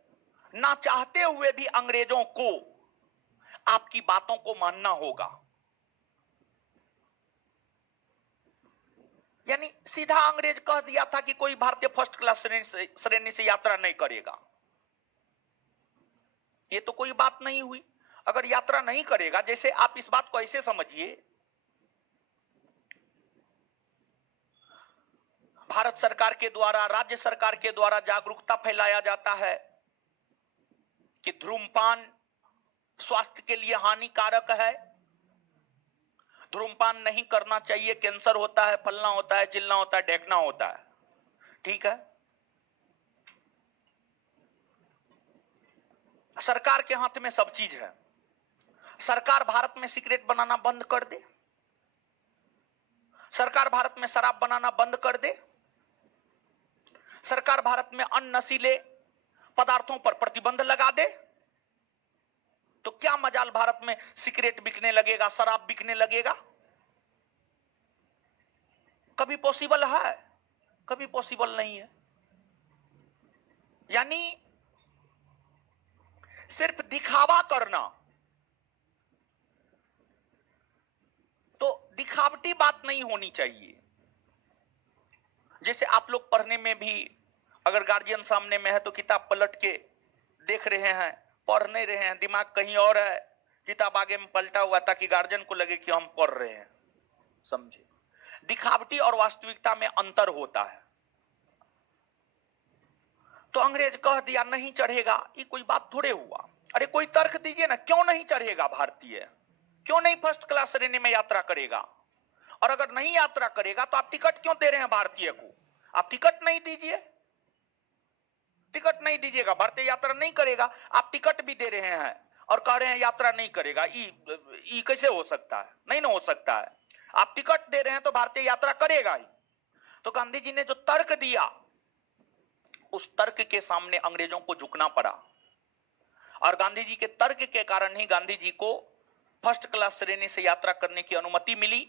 ना चाहते हुए भी अंग्रेजों को आपकी बातों को मानना होगा। यानी सीधा अंग्रेज कह दिया था कि कोई भारतीय फर्स्ट क्लास श्रेणी से यात्रा नहीं करेगा। ये तो कोई बात नहीं हुई। अगर यात्रा नहीं करेगा, जैसे आप इस बात को ऐसे समझिए, भारत सरकार के द्वारा, राज्य सरकार के द्वारा जागरूकता फैलाया जाता है कि धूम्रपान स्वास्थ्य के लिए हानिकारक है, धूम्रपान नहीं करना चाहिए, कैंसर होता है, फलना होता है, चिलना होता है, ढेकना होता है। ठीक है, सरकार के हाथ में सब चीज है। सरकार भारत में सिगरेट बनाना बंद कर दे, सरकार भारत में शराब बनाना बंद कर दे, सरकार भारत में अन्य नशीले पदार्थों पर प्रतिबंध लगा दे, तो क्या मजाल भारत में सिगरेट बिकने लगेगा, शराब बिकने लगेगा? कभी पॉसिबल है? कभी पॉसिबल नहीं है। यानी सिर्फ दिखावा करना, तो दिखावटी बात नहीं होनी चाहिए। जैसे आप लोग पढ़ने में भी, अगर गार्जियन सामने में है तो किताब पलट के देख रहे हैं, पढ़ नहीं रहे हैं, दिमाग कहीं और है, किताब आगे में पलटा हुआ ताकि गार्जियन को लगे कि हम पढ़ रहे हैं। समझे? दिखावटी और वास्तविकता में अंतर होता है। तो अंग्रेज कह दिया नहीं चढ़ेगा, ये कोई बात थोड़े हुआ। अरे कोई तर्क दीजिए ना, क्यों नहीं चढ़ेगा भारतीय, क्यों नहीं फर्स्ट क्लास श्रेणी में यात्रा करेगा? और अगर नहीं यात्रा करेगा तो आप टिकट क्यों दे रहे हैं भारतीय को? आप टिकट नहीं दीजिए, टिकट नहीं दीजिएगा, भारतीय यात्रा नहीं करेगा। आप टिकट भी दे रहे हैं और कह रहे हैं यात्रा नहीं करेगा। ई कैसे हो सकता है? नहीं ना हो सकता है। आप टिकट दे रहे हैं तो भारतीय यात्रा करेगा ही। तो गांधी जी ने जो तर्क दिया, उस तर्क के सामने अंग्रेजों को झुकना पड़ा, और गांधी जी के तर्क के कारण ही गांधी जी को फर्स्ट क्लास श्रेणी से यात्रा करने की अनुमति मिली।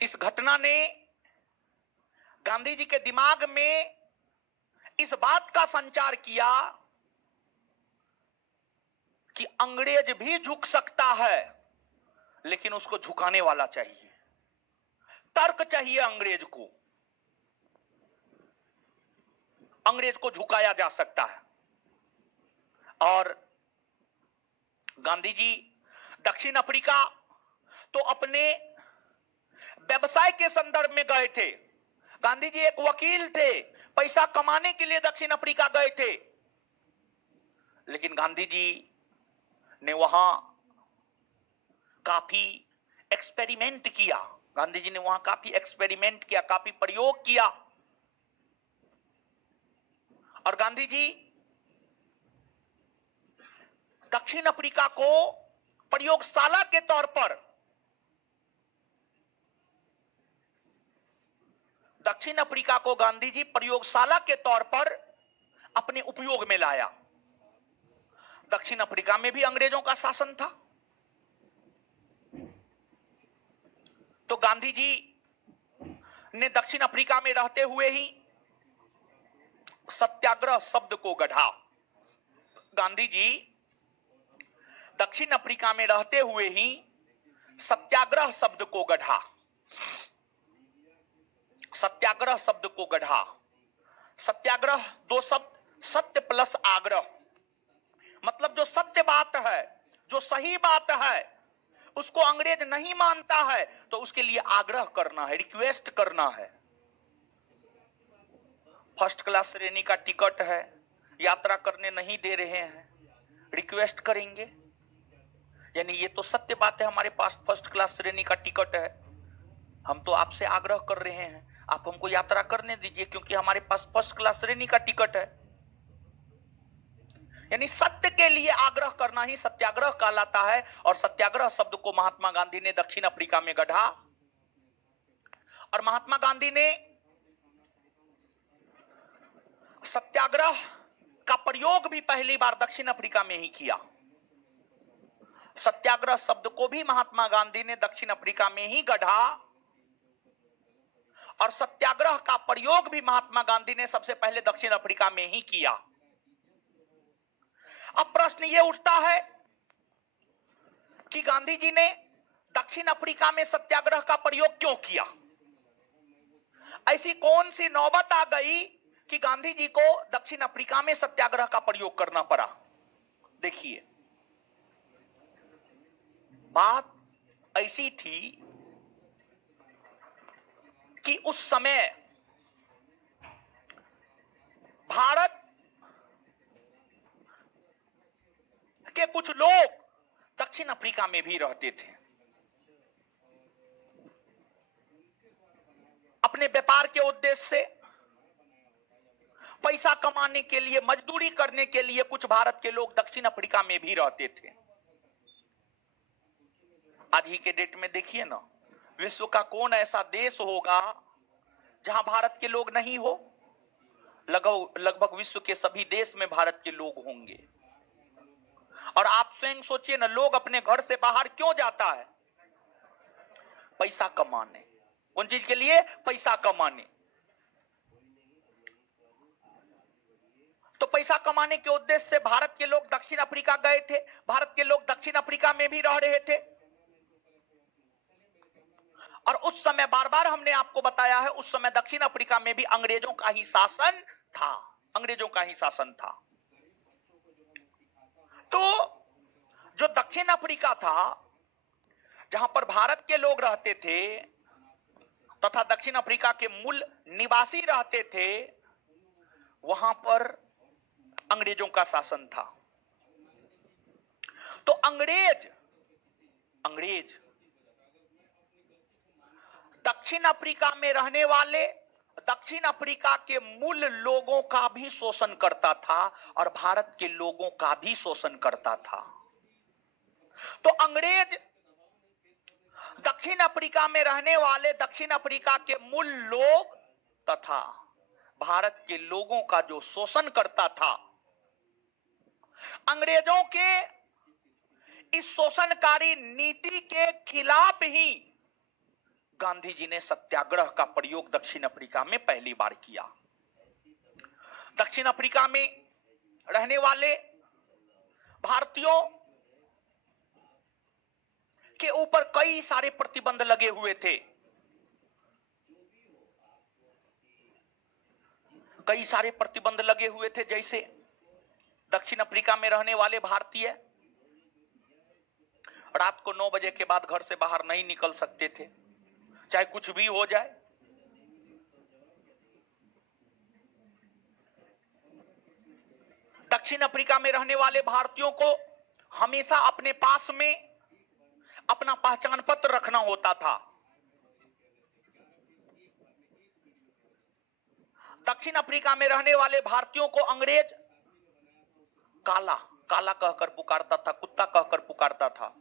इस घटना ने गांधी जी के दिमाग में इस बात का संचार किया कि अंग्रेज भी झुक सकता है, लेकिन उसको झुकाने वाला चाहिए, तर्क चाहिए अंग्रेज को, अंग्रेज को झुकाया जा सकता है। और गांधी जी दक्षिण अफ्रीका तो अपने व्यवसाय के संदर्भ में गए थे। गांधी जी एक वकील थे, पैसा कमाने के लिए दक्षिण अफ्रीका गए थे, लेकिन गांधी जी ने वहां काफी एक्सपेरिमेंट किया। गांधी जी ने वहां काफी एक्सपेरिमेंट किया, काफी प्रयोग किया। और गांधी जी दक्षिण अफ्रीका को प्रयोगशाला के तौर पर, दक्षिण अफ्रीका को गांधी जी प्रयोगशाला के तौर पर अपने उपयोग में लाया। दक्षिण अफ्रीका में भी अंग्रेजों का शासन था, तो गांधी जी ने दक्षिण अफ्रीका में रहते हुए ही सत्याग्रह शब्द को गढ़ा। गांधी जी दक्षिण अफ्रीका में रहते हुए ही सत्याग्रह शब्द को गढ़ा, सत्याग्रह शब्द को गढ़ा। सत्याग्रह दो शब्द, सत्य प्लस आग्रह, मतलब जो सत्य बात है, जो सही बात है, उसको अंग्रेज नहीं मानता है तो उसके लिए आग्रह करना है, रिक्वेस्ट करना है। फर्स्ट क्लास श्रेणी का टिकट है, यात्रा करने नहीं दे रहे हैं, रिक्वेस्ट करेंगे, यानी ये तो सत्य बात है, हमारे पास फर्स्ट क्लास श्रेणी का टिकट है, हम तो आपसे आग्रह कर रहे हैं, आप हमको यात्रा करने दीजिए क्योंकि हमारे पास फर्स्ट क्लास श्रेणी का टिकट है। यानी सत्य के लिए आग्रह करना ही सत्याग्रह कहलाता है। और सत्याग्रह शब्द को महात्मा गांधी ने दक्षिण अफ्रीका में गढ़ा, और महात्मा गांधी ने सत्याग्रह का प्रयोग भी पहली बार दक्षिण अफ्रीका में ही किया। सत्याग्रह शब्द को भी महात्मा गांधी ने दक्षिण अफ्रीका में ही गढ़ा, और सत्याग्रह का प्रयोग भी महात्मा गांधी ने सबसे पहले दक्षिण अफ्रीका में ही किया। अब प्रश्न यह उठता है कि गांधी जी ने दक्षिण अफ्रीका में सत्याग्रह का प्रयोग क्यों किया? ऐसी कौन सी नौबत आ गई कि गांधी जी को दक्षिण अफ्रीका में सत्याग्रह का प्रयोग करना पड़ा? देखिए, बात ऐसी थी कि उस समय भारत के कुछ लोग दक्षिण अफ्रीका में भी रहते थे। अपने व्यापार के उद्देश्य से, पैसा कमाने के लिए, मजदूरी करने के लिए कुछ भारत के लोग दक्षिण अफ्रीका में भी रहते थे। आज ही के डेट में देखिए ना, विश्व का कौन ऐसा देश होगा जहां भारत के लोग नहीं हो? लगभग विश्व के सभी देश में भारत के लोग होंगे। और आप स्वयं सोचिए ना, लोग अपने घर से बाहर क्यों जाता है? पैसा कमाने। कौन चीज के लिए? पैसा कमाने। तो पैसा कमाने के उद्देश्य से भारत के लोग दक्षिण अफ्रीका गए थे। भारत के लोग दक्षिण अफ्रीका में भी रह रहे थे, और उस समय बार बार हमने आपको बताया है, उस समय दक्षिण अफ्रीका में भी अंग्रेजों का ही शासन था, अंग्रेजों का ही शासन था। तो जो दक्षिण अफ्रीका था, जहां पर भारत के लोग रहते थे तथा दक्षिण अफ्रीका के मूल निवासी रहते थे, वहां पर अंग्रेजों का शासन था। तो अंग्रेज दक्षिण अफ्रीका में रहने वाले दक्षिण अफ्रीका के मूल लोगों का भी शोषण करता था और भारत के लोगों का भी शोषण करता था। तो अंग्रेज दक्षिण अफ्रीका में रहने वाले दक्षिण अफ्रीका के मूल लोग तथा भारत के लोगों का जो शोषण करता था, अंग्रेजों के इस शोषणकारी नीति के खिलाफ ही गांधी जी ने सत्याग्रह का प्रयोग दक्षिण अफ्रीका में पहली बार किया। दक्षिण अफ्रीका में रहने वाले भारतीयों के ऊपर कई सारे प्रतिबंध लगे हुए थे। कई सारे प्रतिबंध लगे हुए थे, जैसे दक्षिण अफ्रीका में रहने वाले भारतीय रात को 9 बजे के बाद घर से बाहर नहीं निकल सकते थे, चाहे कुछ भी हो जाए। दक्षिण अफ्रीका में रहने वाले भारतीयों को हमेशा अपने पास में अपना पहचान पत्र रखना होता था। दक्षिण अफ्रीका में रहने वाले भारतीयों को अंग्रेज काला काला कहकर पुकारता था, कुत्ता कहकर पुकारता था।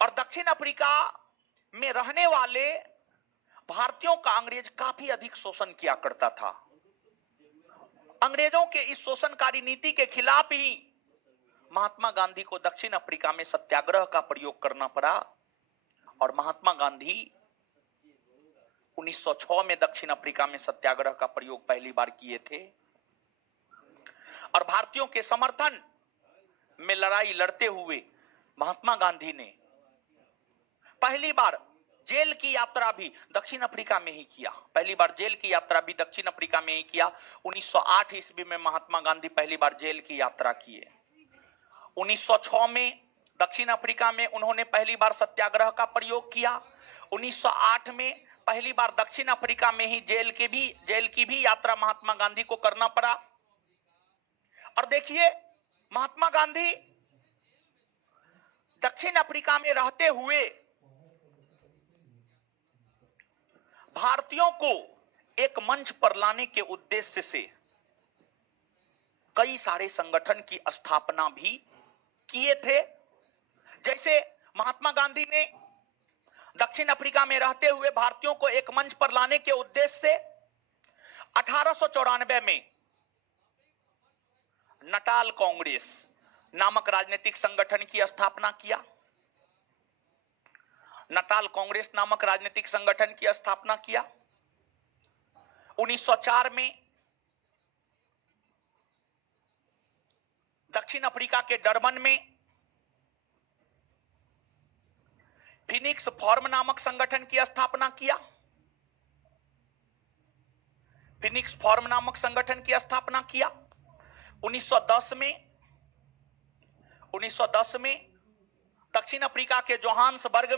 और दक्षिण अफ्रीका में रहने वाले भारतीयों का अंग्रेज काफी अधिक शोषण किया करता था। अंग्रेजों के इस शोषणकारी नीति के खिलाफ ही महात्मा गांधी को दक्षिण अफ्रीका में सत्याग्रह का प्रयोग करना पड़ा और महात्मा गांधी 1906 में दक्षिण अफ्रीका में सत्याग्रह का प्रयोग पहली बार किए थे और भारतीयों के समर्थन में लड़ाई लड़ते हुए महात्मा गांधी ने पहली बार जेल की यात्रा भी दक्षिण अफ्रीका में ही किया। पहली बार जेल की यात्रा भी दक्षिण अफ्रीका में ही किया। 1908 ईस्वी में महात्मा गांधी पहली बार जेल की यात्रा किए। 1906 में दक्षिण अफ्रीका में उन्होंने पहली बार सत्याग्रह का प्रयोग किया। 1908 में पहली बार दक्षिण अफ्रीका में ही जेल की भी यात्रा महात्मा गांधी को करना पड़ा। और देखिए, महात्मा गांधी दक्षिण अफ्रीका में रहते हुए भारतीयों को एक मंच पर लाने के उद्देश्य से कई सारे संगठन की स्थापना भी किए थे। जैसे महात्मा गांधी ने दक्षिण अफ्रीका में रहते हुए भारतीयों को एक मंच पर लाने के उद्देश्य से 1894 में नटाल कांग्रेस नामक राजनीतिक संगठन की स्थापना किया। नटाल कांग्रेस नामक राजनीतिक संगठन की स्थापना किया। 1904 में दक्षिण अफ्रीका के डरबन में फिनिक्स फोरम नामक संगठन की स्थापना किया। फिनिक्स फोरम नामक संगठन की स्थापना किया। 1910 में दक्षिण अफ्रीका के जोहान्सबर्ग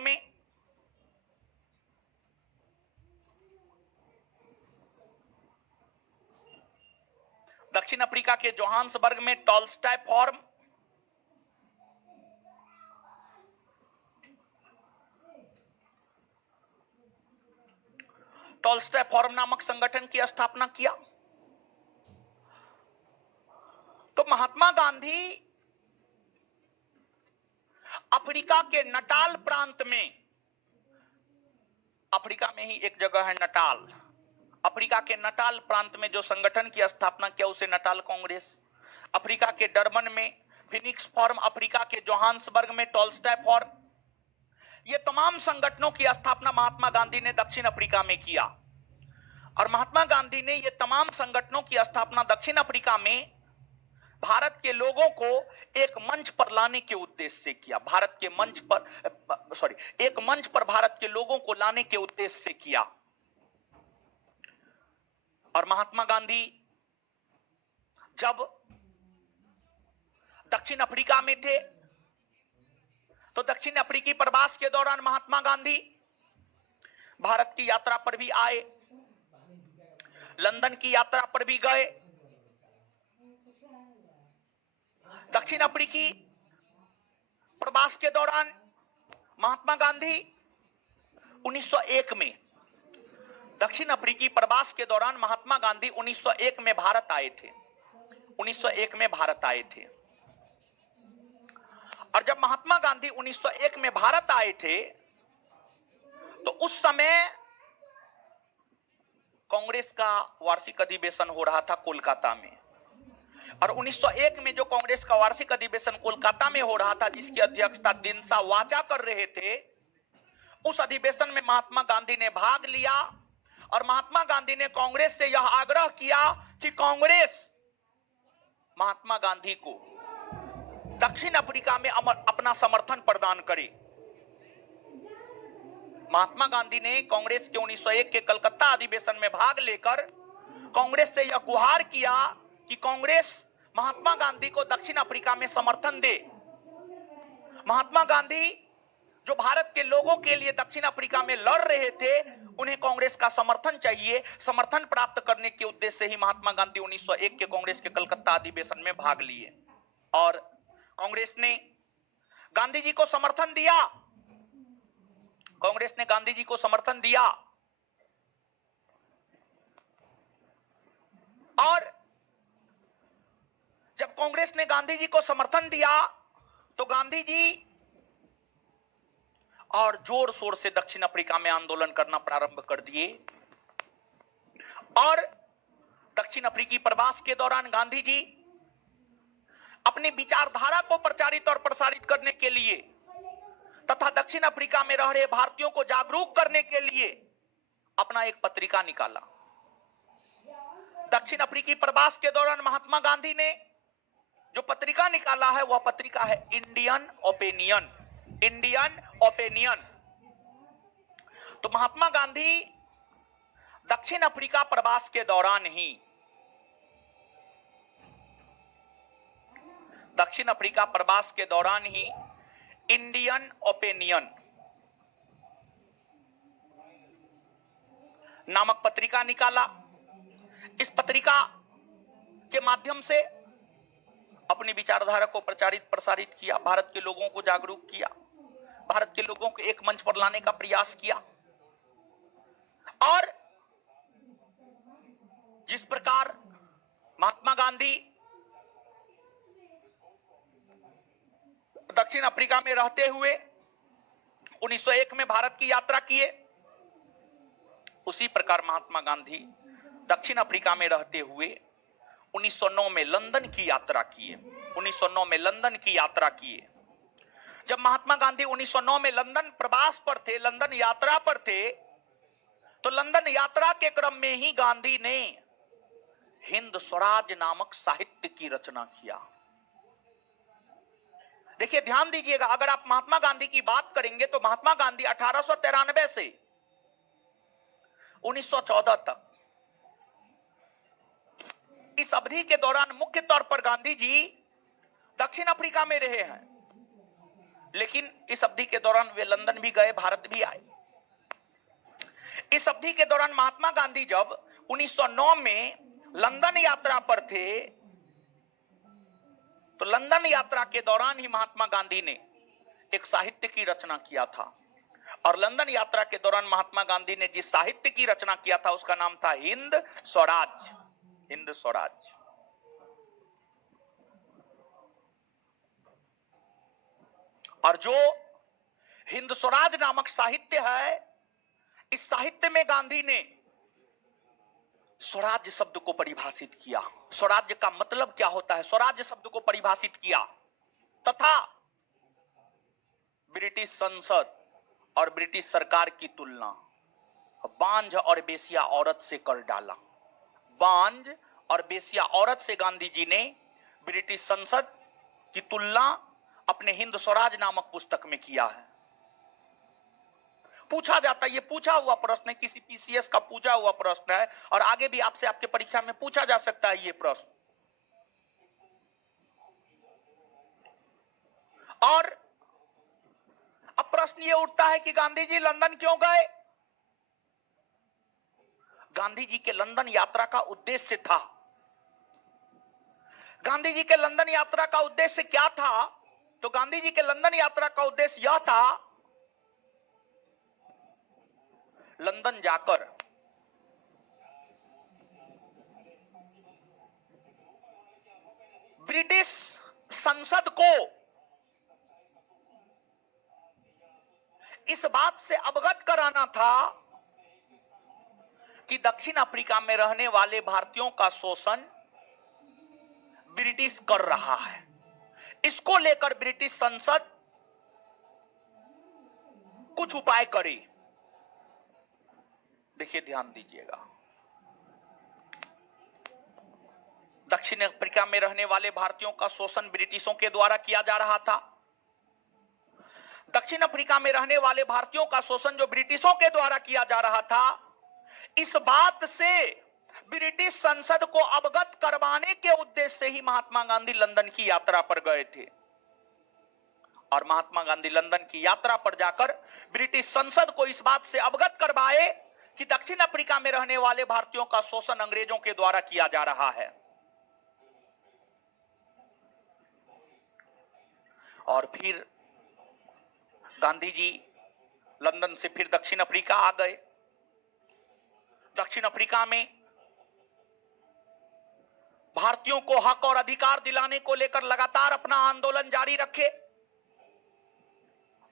में टॉलस्टॉय फोरम, नामक संगठन की स्थापना किया। तो महात्मा गांधी अफ्रीका के नटाल प्रांत में, अफ्रीका में ही एक जगह है नटाल, अफ्रीका के नटाल प्रांत में जो संगठन की स्थापना किया उसे नटाल कांग्रेस, अफ्रीका के डरबन में फिनिक्स फोरम, अफ्रीका के जोहान्सबर्ग में टॉलस्टॉय फोरम, ये तमाम संगठनों की स्थापना महात्मा गांधी ने दक्षिण अफ्रीका में किया। और महात्मा गांधी ने ये तमाम संगठनों की स्थापना दक्षिण अफ्रीका में भारत के लोगों को एक मंच पर लाने के उद्देश्य से किया। एक मंच पर भारत के लोगों को लाने के उद्देश्य से किया। और महात्मा गांधी जब दक्षिण अफ्रीका में थे तो दक्षिण अफ्रीकी प्रवास के दौरान महात्मा गांधी भारत की यात्रा पर भी आए। लंदन की यात्रा पर भी गए। दक्षिण अफ्रीकी प्रवास के दौरान महात्मा गांधी 1901 में, दक्षिण अफ्रीकी प्रवास के दौरान महात्मा गांधी 1901 में भारत आए थे। 1901 में भारत आए थे। और जब महात्मा गांधी 1901 में भारत आए थे तो उस समय कांग्रेस का वार्षिक अधिवेशन हो रहा था कोलकाता में। और 1901 में जो कांग्रेस का वार्षिक अधिवेशन कोलकाता में हो रहा था, जिसकी अध्यक्षता दिनसा वाचा कर रहे थे, उस अधिवेशन में महात्मा गांधी ने भाग लिया। और महात्मा गांधी ने कांग्रेस से यह आग्रह किया कि कांग्रेस महात्मा गांधी को दक्षिण अफ्रीका में अपना समर्थन प्रदान करे। महात्मा गांधी ने कांग्रेस के 1901 के कलकत्ता अधिवेशन में भाग लेकर कांग्रेस से यह गुहार किया कि कांग्रेस महात्मा गांधी को दक्षिण अफ्रीका में समर्थन दे। महात्मा गांधी जो भारत के लोगों के लिए दक्षिण अफ्रीका में लड़ रहे थे, उन्हें कांग्रेस का समर्थन चाहिए। समर्थन प्राप्त करने के उद्देश्य से ही महात्मा गांधी 1901 के कांग्रेस के कलकत्ता अधिवेशन में भाग लिए और कांग्रेस ने गांधी जी को समर्थन दिया। कांग्रेस ने गांधी जी को समर्थन दिया और जब कांग्रेस ने गांधी जी को समर्थन दिया तो गांधी जी और जोर शोर से दक्षिण अफ्रीका में आंदोलन करना प्रारंभ कर दिए। और दक्षिण अफ्रीकी प्रवास के दौरान गांधी जी अपनी विचारधारा को प्रचारित और प्रसारित करने के लिए तथा दक्षिण अफ्रीका में रह रहे भारतीयों को जागरूक करने के लिए अपना एक पत्रिका निकाला। दक्षिण अफ्रीकी प्रवास के दौरान महात्मा गांधी ने जो पत्रिका निकाला है वह पत्रिका है इंडियन ओपिनियन। Indian opinion. तो महात्मा गांधी दक्षिण अफ्रीका प्रवास के दौरान ही इंडियन ओपिनियन नामक पत्रिका निकाला। इस पत्रिका के माध्यम से अपनी विचारधारा को प्रचारित प्रसारित किया, भारत के लोगों को जागरूक किया, भारत के लोगों को एक मंच पर लाने का प्रयास किया। और जिस प्रकार महात्मा गांधी दक्षिण अफ्रीका में रहते हुए 1901 में भारत की यात्रा किए, उसी प्रकार महात्मा गांधी दक्षिण अफ्रीका में रहते हुए 1909 में लंदन की यात्रा किए। 1909 में लंदन की यात्रा किए। जब महात्मा गांधी 1909 में लंदन प्रवास पर थे, लंदन यात्रा पर थे, तो लंदन यात्रा के क्रम में ही गांधी ने हिंद स्वराज नामक साहित्य की रचना किया। देखिए, ध्यान दीजिएगा, अगर आप महात्मा गांधी की बात करेंगे तो महात्मा गांधी 1893 से 1914 तक इस अवधि के दौरान मुख्य तौर पर गांधी जी दक्षिण अफ्रीका में रहे हैं, लेकिन इस अवधि के दौरान वे लंदन भी गए, भारत भी आए। इस अवधि के दौरान महात्मा गांधी जब 1909 में लंदन यात्रा पर थे, तो लंदन यात्रा के दौरान ही महात्मा गांधी ने एक साहित्य की रचना किया था। और लंदन यात्रा के दौरान महात्मा गांधी ने जिस साहित्य की रचना किया था उसका नाम था हिंद स्वराज। हिंद स्वराज। और जो हिंद स्वराज नामक साहित्य है, इस साहित्य में गांधी ने स्वराज्य शब्द को परिभाषित किया। स्वराज्य का मतलब क्या होता है, स्वराज्य शब्द को परिभाषित किया तथा ब्रिटिश संसद और ब्रिटिश सरकार की तुलना बांझ और बेसिया औरत से कर डाला। बांझ और बेसिया औरत से गांधी जी ने ब्रिटिश संसद की तुलना अपने हिंद स्वराज नामक पुस्तक में किया है। पूछा जाता है, ये पूछा हुआ प्रश्न है, किसी पीसीएस का पूछा हुआ प्रश्न है और आगे भी आपसे आपके परीक्षा में पूछा जा सकता है ये प्रश्न। और अब प्रश्न ये उठता है कि गांधी जी लंदन क्यों गए? गांधी जी के लंदन यात्रा का उद्देश्य था। गांधी जी के लंदन यात्रा का उद्देश्य क्या था? तो गांधी जी के लंदन यात्रा का उद्देश्य यह था, लंदन जाकर ब्रिटिश संसद को इस बात से अवगत कराना था कि दक्षिण अफ्रीका में रहने वाले भारतीयों का शोषण ब्रिटिश कर रहा है। इसको लेकर ब्रिटिश संसद कुछ उपाय करे। देखिए, ध्यान दीजिएगा, दक्षिण अफ्रीका में रहने वाले भारतीयों का शोषण ब्रिटिशों के द्वारा किया जा रहा था। दक्षिण अफ्रीका में रहने वाले भारतीयों का शोषण जो ब्रिटिशों के द्वारा किया जा रहा था, इस बात से ब्रिटिश संसद को अवगत करवाने के उद्देश्य से ही महात्मा गांधी लंदन की यात्रा पर गए थे। और महात्मा गांधी लंदन की यात्रा पर जाकर ब्रिटिश संसद को इस बात से अवगत करवाए कि दक्षिण अफ्रीका में रहने वाले भारतीयों का शोषण अंग्रेजों के द्वारा किया जा रहा है। और फिर गांधी जी लंदन से फिर दक्षिण अफ्रीका आ गए। दक्षिण अफ्रीका में भारतीयों को हक और अधिकार दिलाने को लेकर लगातार अपना आंदोलन जारी रखे।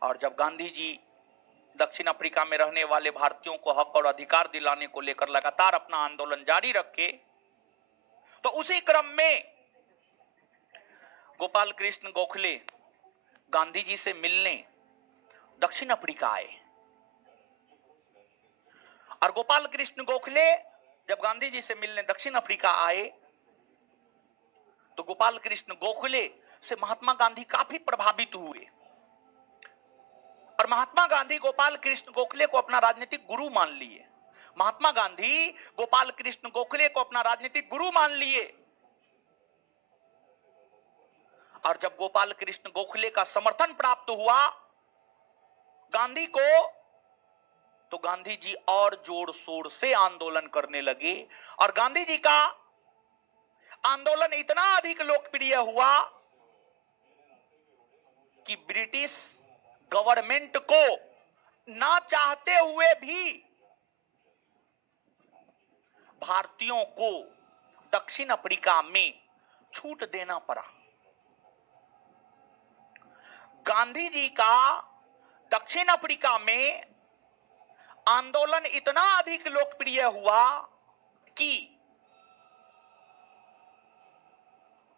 और जब गांधी जी दक्षिण अफ्रीका में रहने वाले भारतीयों को हक और अधिकार दिलाने को लेकर लगातार अपना आंदोलन जारी रखे, तो उसी क्रम में गोपाल कृष्ण गोखले गांधी जी से मिलने दक्षिण अफ्रीका आए। और गोपाल कृष्ण गोखले जब गांधी जी से मिलने दक्षिण अफ्रीका आए, तो गोपाल कृष्ण गोखले से महात्मा गांधी काफी प्रभावित हुए। और महात्मा गांधी गोपाल कृष्ण गोखले को अपना राजनीतिक गुरु मान लिए। महात्मा गांधी गोपाल कृष्ण गोखले को अपना राजनीतिक गुरु मान लिए। और जब गोपाल कृष्ण गोखले का समर्थन प्राप्त हुआ गांधी को, तो गांधी जी और जोर शोर से आंदोलन करने लगे। और गांधी जी का आंदोलन इतना अधिक लोकप्रिय हुआ कि ब्रिटिश गवर्नमेंट को ना चाहते हुए भी भारतीयों को दक्षिण अफ्रीका में छूट देना पड़ा। गांधी जी का दक्षिण अफ्रीका में आंदोलन इतना अधिक लोकप्रिय हुआ कि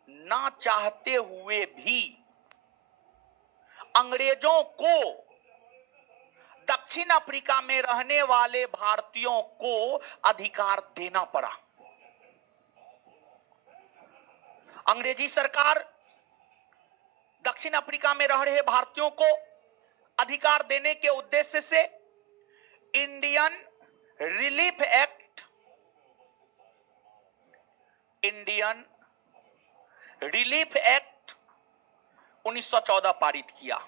ना चाहते हुए भी अंग्रेजों को दक्षिण अफ्रीका में रहने वाले भारतीयों को अधिकार देना पड़ा। अंग्रेजी सरकार दक्षिण अफ्रीका में रह रहे भारतीयों को अधिकार देने के उद्देश्य से इंडियन रिलीफ एक्ट 1914 पारित किया।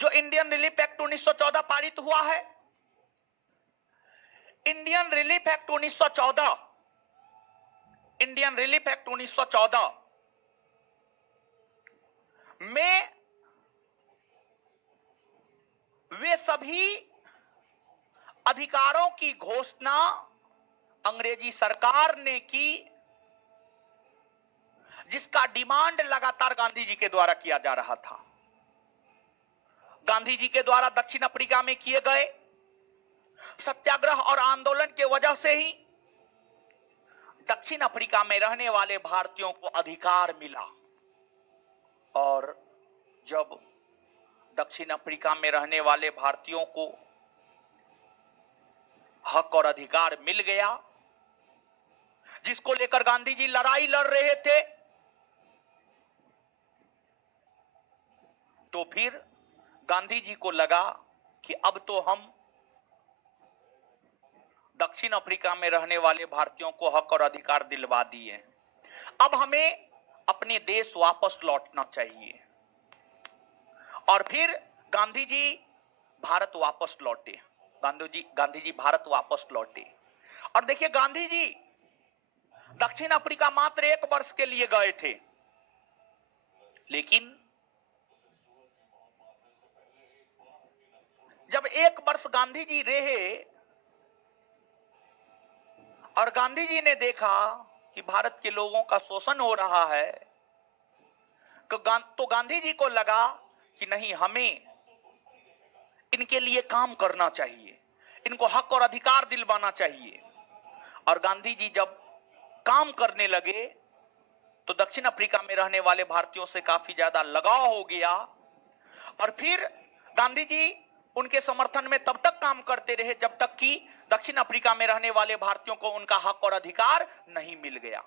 जो इंडियन रिलीफ एक्ट 1914 पारित हुआ है, इंडियन रिलीफ एक्ट 1914 में वे सभी अधिकारों की घोषणा अंग्रेजी सरकार ने की जिसका डिमांड लगातार गांधी जी के द्वारा किया जा रहा था। गांधी जी के द्वारा दक्षिण अफ्रीका में किए गए सत्याग्रह और आंदोलन के वजह से ही दक्षिण अफ्रीका में रहने वाले भारतीयों को अधिकार मिला। और जब दक्षिण अफ्रीका में रहने वाले भारतीयों को हक और अधिकार मिल गया, जिसको लेकर गांधी जी लड़ाई लड़ रहे थे, तो फिर गांधी जी को लगा कि अब तो हम दक्षिण अफ्रीका में रहने वाले भारतीयों को हक और अधिकार दिलवा दिए, अब हमें अपने देश वापस लौटना चाहिए। और फिर गांधी जी भारत वापस लौटे। गांधी जी भारत वापस लौटे। और देखिए, गांधी जी दक्षिण अफ्रीका मात्र 1 वर्ष के लिए गए थे, लेकिन जब 1 वर्ष गांधी जी रहे और गांधी जी ने देखा कि भारत के लोगों का शोषण हो रहा है, तो गांधी जी को लगा कि नहीं, हमें इनके लिए काम करना चाहिए, इनको हक और अधिकार दिलवाना चाहिए। और गांधी जी जब काम करने लगे तो दक्षिण अफ्रीका में रहने वाले भारतीयों से काफी ज्यादा लगाव हो गया। और फिर गांधी जी उनके समर्थन में तब तक काम करते रहे जब तक कि दक्षिण अफ्रीका में रहने वाले भारतीयों को उनका हक और अधिकार नहीं मिल गया।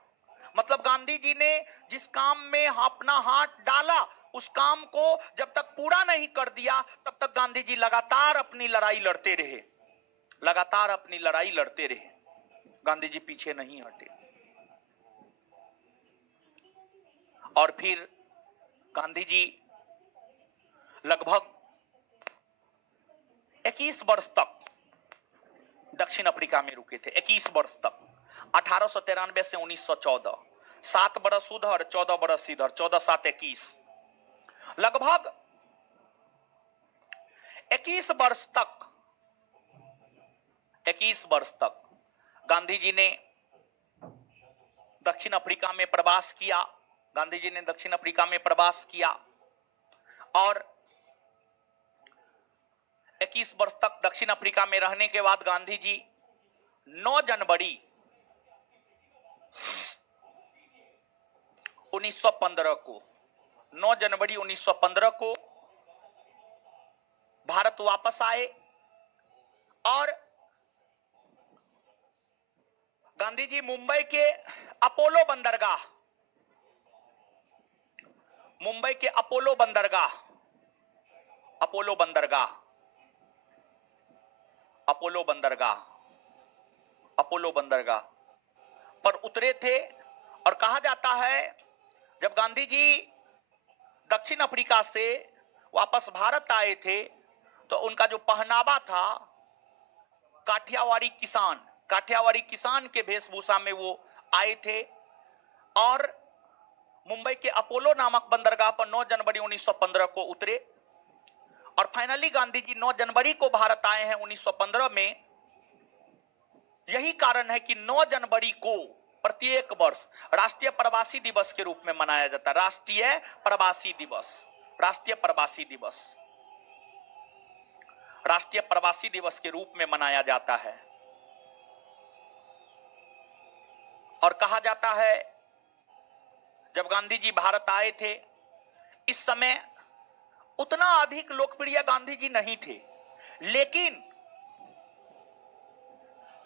मतलब गांधी जी ने जिस काम में अपना हाथ डाला, उस काम को जब तक पूरा नहीं कर दिया, तब तक गांधी जी लगातार अपनी लड़ाई लड़ते रहे, लगातार अपनी लड़ाई लड़ते रहे। गांधी जी पीछे नहीं हटे। और फिर गांधी जी लगभग 21 वर्ष तक दक्षिण अफ्रीका में रुके थे। 21 वर्ष तक, 1893 से 1914, 7 बरस उधर, 14 बरस इधर, 14 7 21, लगभग 21 वर्ष तक, 21 वर्ष तक गांधी जी ने दक्षिण अफ्रीका में प्रवास किया। गांधी जी ने दक्षिण अफ्रीका में प्रवास किया और 21 वर्ष तक दक्षिण अफ्रीका में रहने के बाद गांधी जी 9 जनवरी 1915 को 9 जनवरी 1915 को भारत वापस आए। और गांधी जी मुंबई के अपोलो बंदरगाह, मुंबई के अपोलो बंदरगाह, अपोलो बंदरगाह, अपोलो बंदरगाह, अपोलो बंदरगाह पर उतरे थे। और कहा जाता है जब गांधी जी दक्षिण अफ्रीका से वापस भारत आए थे तो उनका जो पहनावा था, काठियावाड़ी किसान, काठियावाड़ी किसान के वेशभूषा में वो आए थे। और मुंबई के अपोलो नामक बंदरगाह पर 9 जनवरी 1915 को उतरे। और फाइनली गांधी जी 9 जनवरी को भारत आए हैं 1915 में। यही कारण है कि 9 जनवरी को प्रत्येक वर्ष राष्ट्रीय प्रवासी दिवस के रूप में मनाया जाता है। राष्ट्रीय प्रवासी दिवस, राष्ट्रीय प्रवासी दिवस, राष्ट्रीय प्रवासी दिवस के रूप में मनाया जाता है। और कहा जाता है जब गांधी जी भारत आए थे, इस समय उतना अधिक लोकप्रिय गांधी जी नहीं थे, लेकिन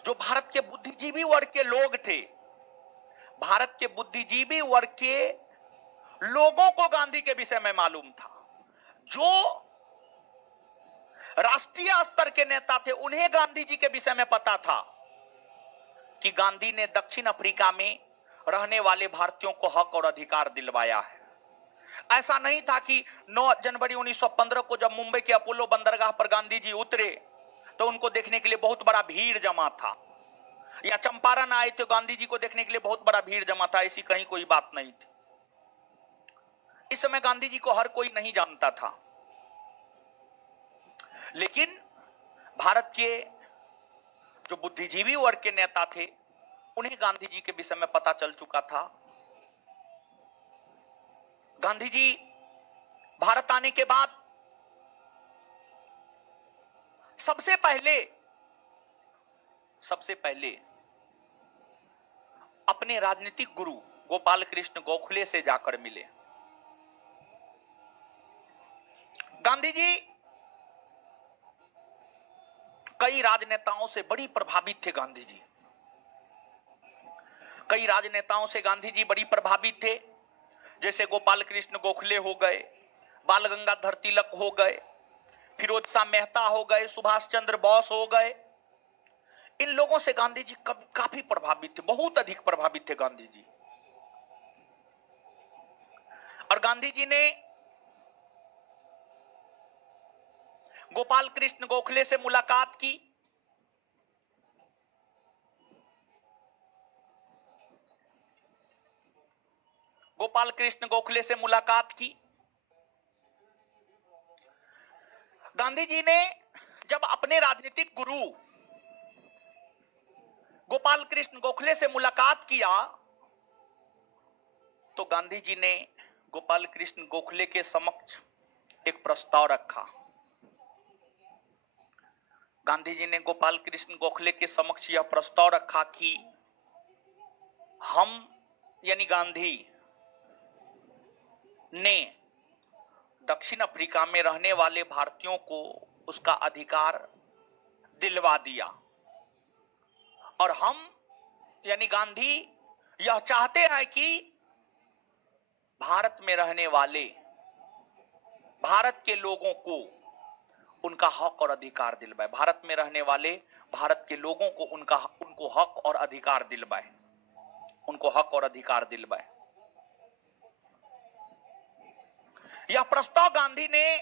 जो भारत के बुद्धिजीवी वर्ग के लोग थे, भारत के बुद्धिजीवी वर्ग के लोगों को गांधी के विषय में मालूम था। जो राष्ट्रीय स्तर के नेता थे, उन्हें गांधी जी के विषय में पता था कि गांधी ने दक्षिण अफ्रीका में रहने वाले भारतीयों को हक और अधिकार दिलवाया है। ऐसा नहीं था कि 9 जनवरी 1915 को जब मुंबई के अपोलो बंदरगाह पर गांधी जी उतरे तो उनको देखने के लिए बहुत बड़ा भीड़ जमा था, या चंपारण आए तो गांधी जी को देखने के लिए बहुत बड़ा भीड़ जमा था। ऐसी कहीं कोई बात नहीं थी। इस समय गांधी जी को हर कोई नहीं जानता था, लेकिन भारत के जो बुद्धिजीवी वर्ग के नेता थे, उन्हें गांधी जी के विषय में पता चल चुका था। गांधी जी भारत आने के बाद सबसे पहले अपने राजनीतिक गुरु गोपाल कृष्ण गोखले से जाकर मिले। गांधी जी कई राजनेताओं से बड़ी प्रभावित थे। गांधी जी कई राजनेताओं से गांधी जी बड़ी प्रभावित थे, जैसे गोपाल कृष्ण गोखले हो गए, बाल गंगाधर तिलक हो गए, फिरोज शाह मेहता हो गए, सुभाष चंद्र बोस हो गए। इन लोगों से गांधी जी काफी प्रभावित थे, बहुत अधिक प्रभावित थे गांधी जी। और गांधी जी ने गोपाल कृष्ण गोखले से मुलाकात की। गोपाल कृष्ण गोखले से मुलाकात की। गांधी जी ने जब अपने राजनीतिक गुरु गोपाल कृष्ण गोखले से मुलाकात किया तो गांधी जी ने गोपाल कृष्ण गोखले के समक्ष एक प्रस्ताव रखा। गांधी जी ने गोपाल कृष्ण गोखले के समक्ष यह प्रस्ताव रखा कि हम यानी गांधी ने दक्षिण अफ्रीका में रहने वाले भारतीयों को उसका अधिकार दिलवा दिया और हम यानी गांधी यह चाहते हैं कि भारत में रहने वाले भारत के लोगों को उनका हक और अधिकार दिलवाए। भारत में रहने वाले भारत के लोगों को उनको हक और अधिकार दिलवाए, उनको हक और अधिकार दिलवाए। यह प्रस्ताव गांधी ने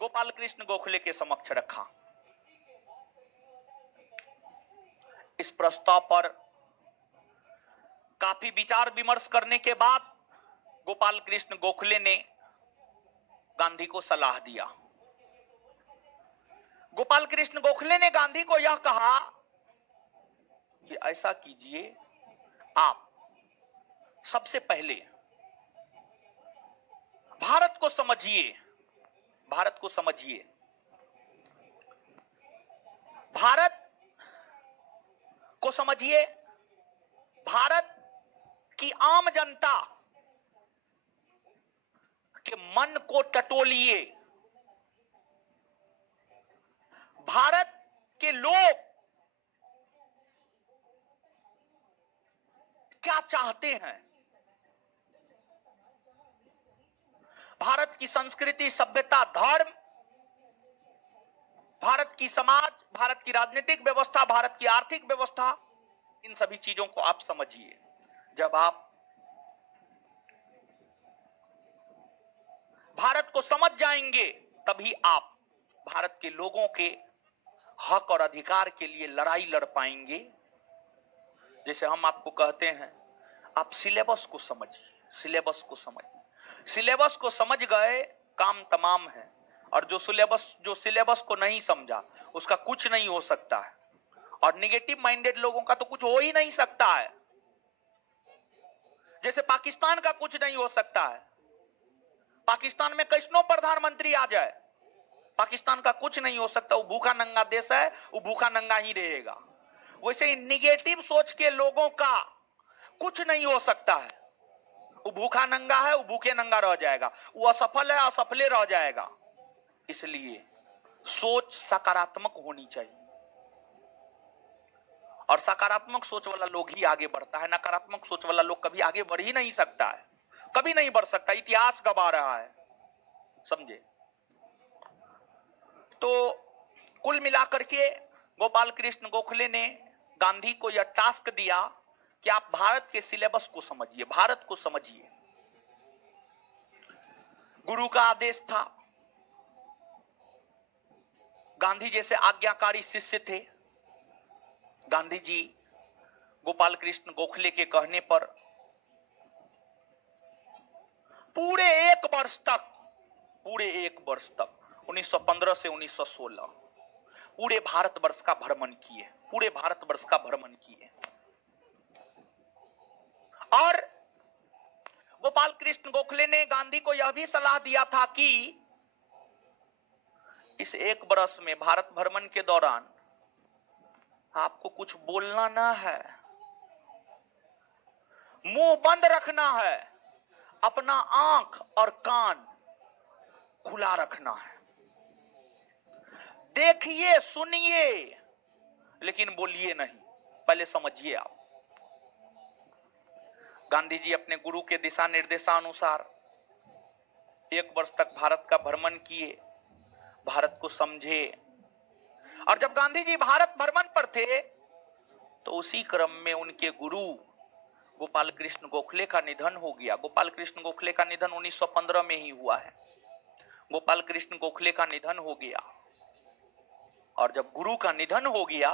गोपाल कृष्ण गोखले के समक्ष रखा। इस प्रस्ताव पर काफी विचार विमर्श करने के बाद गोपाल कृष्ण गोखले ने गांधी को सलाह दिया। गोपाल कृष्ण गोखले ने गांधी को यह कहा कि ऐसा कीजिए, आप सबसे पहले भारत को समझिए, भारत को समझिए। भारत को समझिए, भारत की आम जनता के मन को टटोलिए। भारत के लोग क्या चाहते हैं, भारत की संस्कृति, सभ्यता, धर्म, भारत की समाज, भारत की राजनीतिक व्यवस्था, भारत की आर्थिक व्यवस्था, इन सभी चीजों को आप समझिए। जब आप भारत को समझ जाएंगे तभी आप भारत के लोगों के हक और अधिकार के लिए लड़ाई लड़ पाएंगे। जैसे हम आपको कहते हैं, आप सिलेबस को समझिए, सिलेबस को समझिए। सिलेबस को समझ गए काम तमाम है, और जो सिलेबस को नहीं समझा उसका कुछ नहीं हो सकता है, और निगेटिव माइंडेड लोगों का तो कुछ हो ही नहीं सकता है। जैसे पाकिस्तान का कुछ नहीं हो सकता है, पाकिस्तान में कैसनो प्रधानमंत्री आ जाए, पाकिस्तान का कुछ नहीं हो सकता। वो भूखा नंगा देश है, वो भूखा नंगा ही रहेगा। वैसे ही निगेटिव सोच के लोगों का कुछ नहीं हो सकता है। वो भूखा नंगा है, वो भूखे नंगा रह जाएगा, वो असफल है, असफले रह जाएगा। इसलिए सोच सकारात्मक होनी चाहिए, और सकारात्मक सोच वाला लोग ही आगे बढ़ता है। नकारात्मक सोच वाला लोग कभी आगे बढ़ ही नहीं सकता है, कभी नहीं बढ़ सकता। इतिहास गवा रहा है, समझे। तो कुल मिलाकर के गोपाल कृष्ण गोखले ने गांधी को यह टास्क दिया कि आप भारत के सिलेबस को समझिए, भारत को समझिए। गुरु का आदेश था, गांधी जैसे आज्ञाकारी शिष्य थे। गांधी जी गोपाल कृष्ण गोखले के कहने पर पूरे एक वर्ष तक 1915 से 1916 पूरे भारतवर्ष का भ्रमण किए, पूरे भारतवर्ष का भ्रमण किए। और गोपाल कृष्ण गोखले ने गांधी को यह भी सलाह दिया था कि इस एक बरस में, भारत भ्रमण के दौरान, आपको कुछ बोलना ना है, मुंह बंद रखना है, अपना आंख और कान खुला रखना है। देखिए, सुनिए, लेकिन बोलिए नहीं, पहले समझिए आप। गांधी जी अपने गुरु के दिशा निर्देशानुसार एक वर्ष तक भारत का भ्रमण किए, भारत को समझे। और जब गांधी जी भारत भ्रमण पर थे तो उसी क्रम में उनके गुरु गोपाल कृष्ण गोखले का निधन हो गया। गोपाल कृष्ण गोखले का निधन 1915 में ही हुआ है। गोपाल कृष्ण गोखले का निधन हो गया। और जब गुरु का निधन हो गया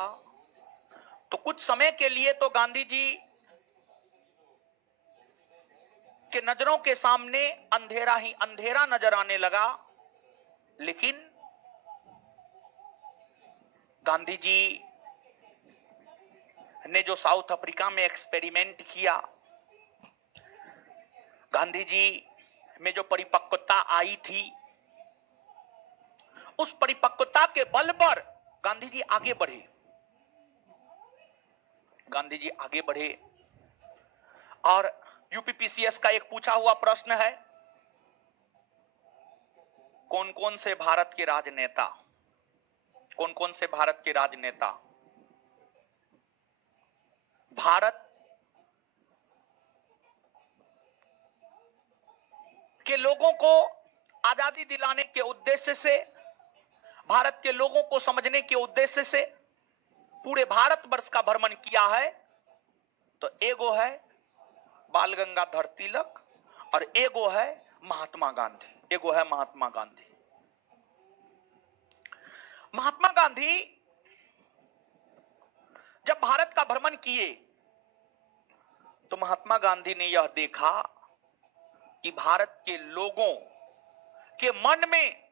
तो कुछ समय के लिए तो गांधी जी के नजरों के सामने अंधेरा ही अंधेरा नजर आने लगा। लेकिन गांधी जी ने जो साउथ अफ्रीका में एक्सपेरिमेंट किया, गांधी जी में जो परिपक्वता आई थी, उस परिपक्वता के बल पर गांधी जी आगे बढ़े। गांधी जी आगे बढ़े और यूपीपीसीएस का एक पूछा हुआ प्रश्न है, कौन कौन से भारत के राजनेता, कौन कौन से भारत के राजनेता भारत के लोगों को आजादी दिलाने के उद्देश्य से, भारत के लोगों को समझने के उद्देश्य से पूरे भारतवर्ष का भ्रमण किया है? तो एगो है बाल गंगाधर तिलक और एगो है महात्मा गांधी। एगो है महात्मा गांधी। महात्मा गांधी जब भारत का भ्रमण किए तो महात्मा गांधी ने यह देखा कि भारत के लोगों के मन में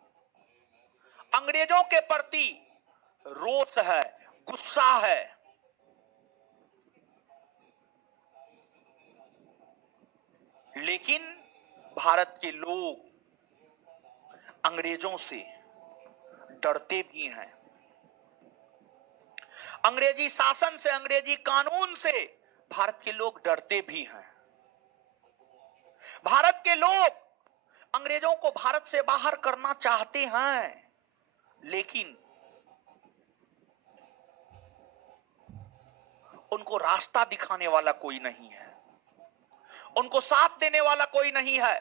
अंग्रेजों के प्रति रोष है, गुस्सा है। लेकिन भारत के लोग अंग्रेजों से डरते भी हैं। अंग्रेजी शासन से, अंग्रेजी कानून से भारत के लोग डरते भी हैं। भारत के लोग अंग्रेजों को भारत से बाहर करना चाहते हैं, लेकिन उनको रास्ता दिखाने वाला कोई नहीं है, उनको साथ देने वाला कोई नहीं है,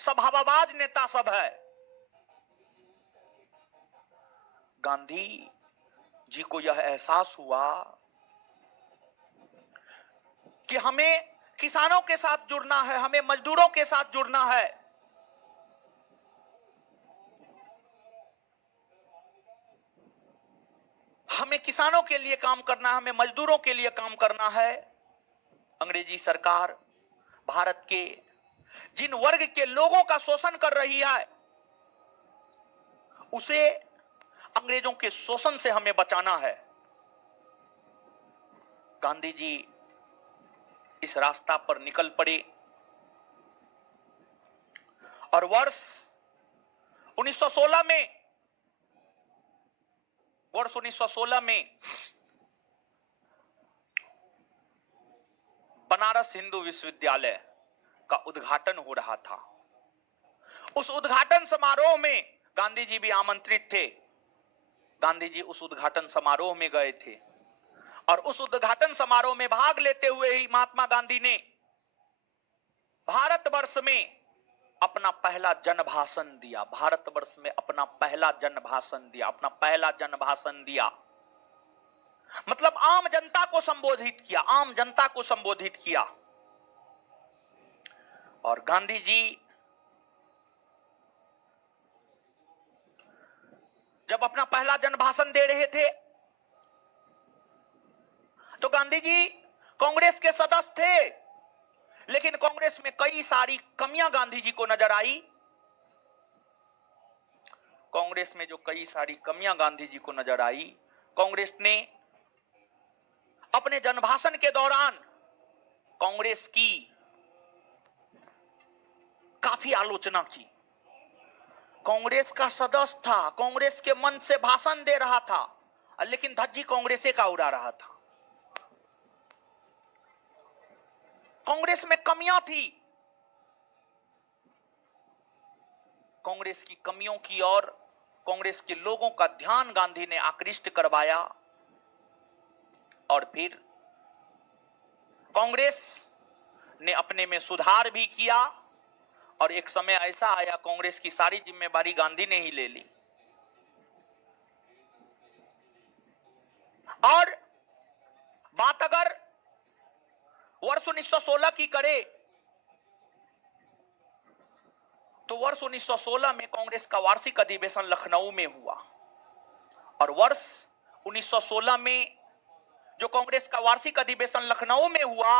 सब हवाबाज नेता सब है। गांधी जी को यह एहसास हुआ कि हमें किसानों के साथ जुड़ना है, हमें मजदूरों के साथ जुड़ना है। हमें किसानों के लिए काम करना है, हमें मजदूरों के लिए काम करना है। अंग्रेजी सरकार भारत के जिन वर्ग के लोगों का शोषण कर रही है, उसे अंग्रेजों के शोषण से हमें बचाना है। गांधी जी इस रास्ता पर निकल पड़े और वर्ष 1916 में बनारस हिंदू विश्वविद्यालय का उद्घाटन हो रहा था। उस उद्घाटन समारोह में गांधी जी भी आमंत्रित थे। गांधी जी उस उद्घाटन समारोह में गए थे और उस उद्घाटन समारोह में भाग लेते हुए ही महात्मा गांधी ने भारतवर्ष में अपना पहला जन भाषण दिया। भारतवर्ष में अपना पहला जन भाषण दिया, अपना पहला जन भाषण दिया। मतलब आम जनता को संबोधित किया, आम जनता को संबोधित किया। और गांधी जी जब अपना पहला जन भाषण दे रहे थे तो गांधी जी कांग्रेस के सदस्य थे, लेकिन कांग्रेस में कई सारी कमियां गांधी जी को नजर आई। कांग्रेस में जो कई सारी कमियां गांधी जी को नजर आई, कांग्रेस ने अपने जनभाषण के दौरान कांग्रेस की काफी आलोचना की। कांग्रेस का सदस्य था, कांग्रेस के मन से भाषण दे रहा था, लेकिन धज्जी कांग्रेस का उड़ा रहा था। कांग्रेस में कमियां थी। कांग्रेस की कमियों की ओर कांग्रेस के लोगों का ध्यान गांधी ने आकृष्ट करवाया और फिर कांग्रेस ने अपने में सुधार भी किया और एक समय ऐसा आया कांग्रेस की सारी जिम्मेदारी गांधी ने ही ले ली। और बात अगर वर्ष 1916 की करे तो वर्ष 1916 में कांग्रेस का वार्षिक अधिवेशन लखनऊ में हुआ और वर्ष 1916 में जो कांग्रेस का वार्षिक अधिवेशन लखनऊ में हुआ,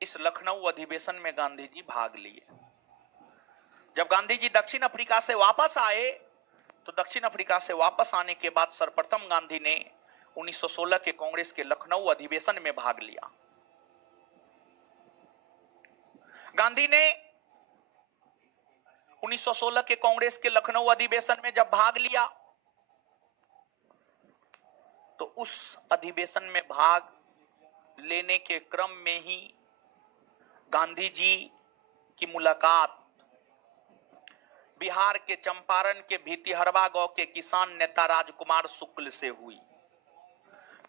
इस लखनऊ अधिवेशन में गांधी जी भाग लिए। जब गांधी जी दक्षिण अफ्रीका से वापस आए, तो दक्षिण अफ्रीका से वापस आने के बाद सर्वप्रथम गांधी ने 1916 के कांग्रेस के लखनऊ अधिवेशन में भाग लिया। गांधी ने 1916 के कांग्रेस के लखनऊ अधिवेशन में जब भाग लिया, तो उस अधिवेशन में भाग लेने के क्रम में ही गांधी जी की मुलाकात बिहार के चंपारण के भितिहरवा गांव के किसान नेता राजकुमार शुक्ल से हुई।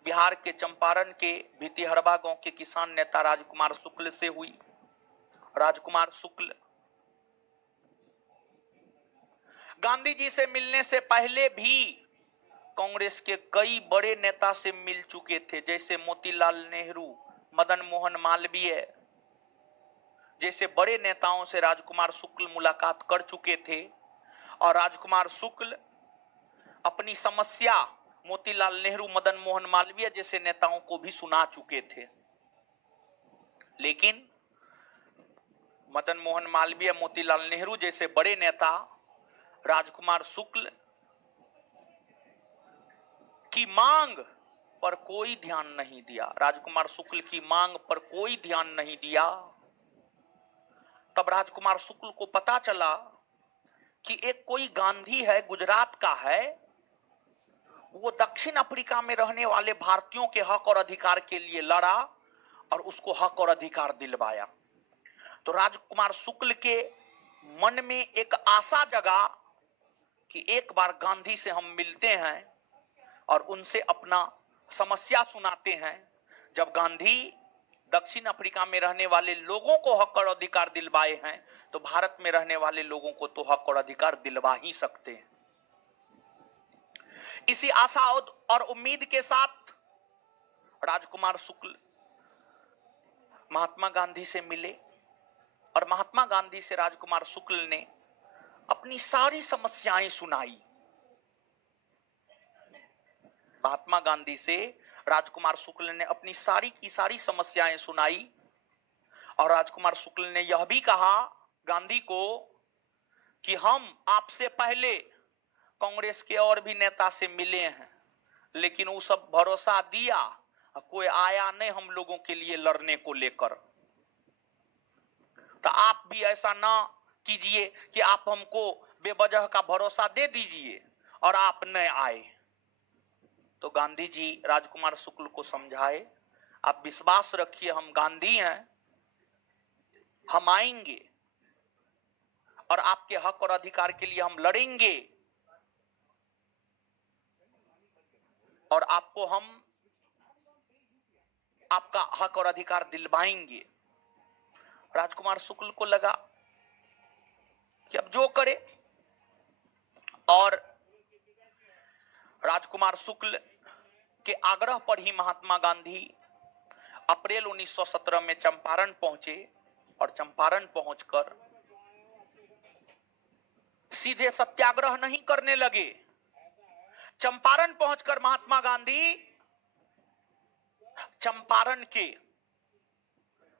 बिहार के चंपारण के भितिहरवा गांव के किसान नेता राजकुमार शुक्ल से हुई। राजकुमार शुक्ल गांधी जी से मिलने से पहले भी कांग्रेस के कई बड़े नेता से मिल चुके थे, जैसे मोतीलाल नेहरू, मदन मोहन मालवीय जैसे बड़े नेताओं से राजकुमार शुक्ल मुलाकात कर चुके थे। और राजकुमार शुक्ल अपनी समस्या मोतीलाल नेहरू, मदन मोहन मालवीय जैसे नेताओं को भी सुना चुके थे। लेकिन मदन मोहन मालवीय, मोतीलाल नेहरू जैसे बड़े नेता राजकुमार शुक्ल की मांग पर कोई ध्यान नहीं दिया। राजकुमार शुक्ल की मांग पर कोई ध्यान नहीं दिया। तब राजकुमार शुक्ल को पता चला कि एक कोई गांधी है, गुजरात का है, वो दक्षिण अफ्रीका में रहने वाले भारतीयों के हक और अधिकार के लिए लड़ा और उसको हक और अधिकार दिलवाया। तो राजकुमार शुक्ल के मन में एक आशा जगा कि एक बार गांधी से हम मिलते हैं और उनसे अपना समस्या सुनाते हैं। जब गांधी दक्षिण अफ्रीका में रहने वाले लोगों को हक और अधिकार दिलवाए हैं, तो भारत में रहने वाले लोगों को तो हक और अधिकार दिलवा ही सकते हैं। इसी आशा और उम्मीद के साथ राजकुमार शुक्ल महात्मा गांधी से मिले और महात्मा गांधी से राजकुमार शुक्ल ने अपनी सारी समस्याएं सुनाई। महात्मा गांधी से राजकुमार शुक्ल ने अपनी सारी की सारी समस्याएं सुनाई और राजकुमार शुक्ल ने यह भी कहा गांधी को कि हम आपसे पहले कांग्रेस के और भी नेता से मिले हैं, लेकिन वो सब भरोसा दिया, कोई आया नहीं हम लोगों के लिए लड़ने को लेकर। तो आप भी ऐसा ना कीजिए कि आप हमको बेवजह का भरोसा दे दीजिए और आप न आए। तो गांधी जी राजकुमार शुक्ल को समझाए, आप विश्वास रखिए, हम गांधी हैं, हम आएंगे और आपके हक और अधिकार के लिए हम लड़ेंगे और आपको हम आपका हक और अधिकार दिलवाएंगे। राजकुमार शुक्ल को लगा कि अब जो करे, और राजकुमार शुक्ल के आग्रह पर ही महात्मा गांधी अप्रैल 1917 में चंपारण पहुंचे और चंपारण पहुंचकर सीधे सत्याग्रह नहीं करने लगे। चंपारण पहुंचकर महात्मा गांधी चंपारण के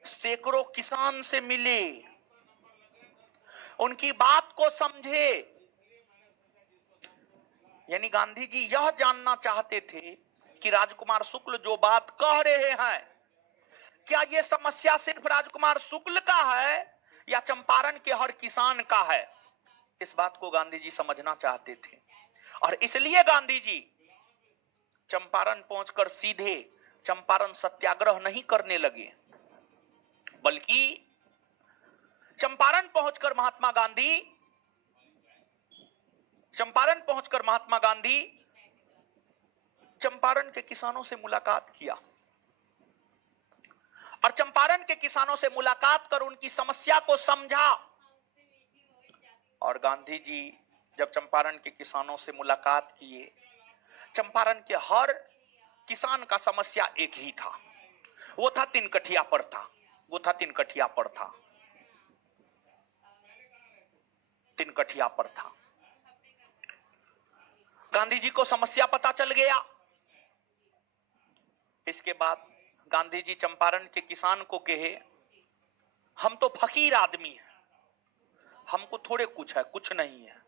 सैकड़ों किसान से मिले, उनकी बात को समझे। यानी गांधी जी यह जानना चाहते थे कि राजकुमार शुक्ल जो बात कह रहे हैं, क्या यह समस्या सिर्फ राजकुमार शुक्ल का है या चंपारण के हर किसान का है। इस बात को गांधी जी समझना चाहते थे और इसलिए गांधी जी चंपारण पहुंचकर सीधे चंपारण सत्याग्रह नहीं करने लगे, बल्कि चंपारण पहुंचकर महात्मा गांधी चंपारण के किसानों से मुलाकात किया और चंपारण के किसानों से मुलाकात कर उनकी समस्या को समझा। और गांधी जी जब चंपारण के किसानों से मुलाकात किए, चंपारण के हर किसान का समस्या एक ही था, वो था तिनकठिया प्रथा। तिनकठिया प्रथा। गांधी जी को समस्या पता चल गया। इसके बाद गांधी जी चंपारण के किसान को कहे, हम तो फकीर आदमी हैं, हमको थोड़े कुछ है, कुछ नहीं है।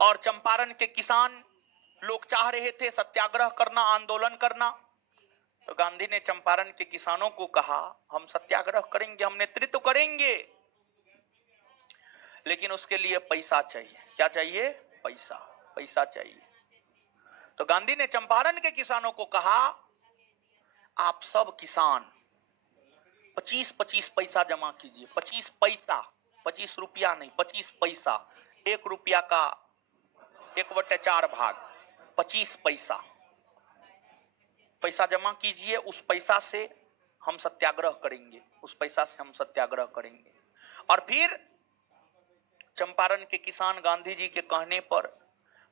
और चंपारण के किसान लोग चाह रहे थे सत्याग्रह करना, आंदोलन करना। तो गांधी ने चंपारण के किसानों को कहा, हम सत्याग्रह करेंगे, हम नेतृत्व करेंगे, लेकिन उसके लिए पैसा चाहिए। क्या चाहिए? पैसा, पैसा चाहिए। तो गांधी ने चंपारण के किसानों को कहा, आप सब किसान 25-25 पैसा जमा कीजिए। 25 पैसा, 25 रुपया नहीं, 25 पैसा। 1 रुपया का 1/4 भाग, 25 पैसा पैसा जमा कीजिए। उस पैसा से हम सत्याग्रह करेंगे, उस पैसा से हम सत्याग्रह करेंगे। और फिर चंपारण के किसान गांधी जी के कहने पर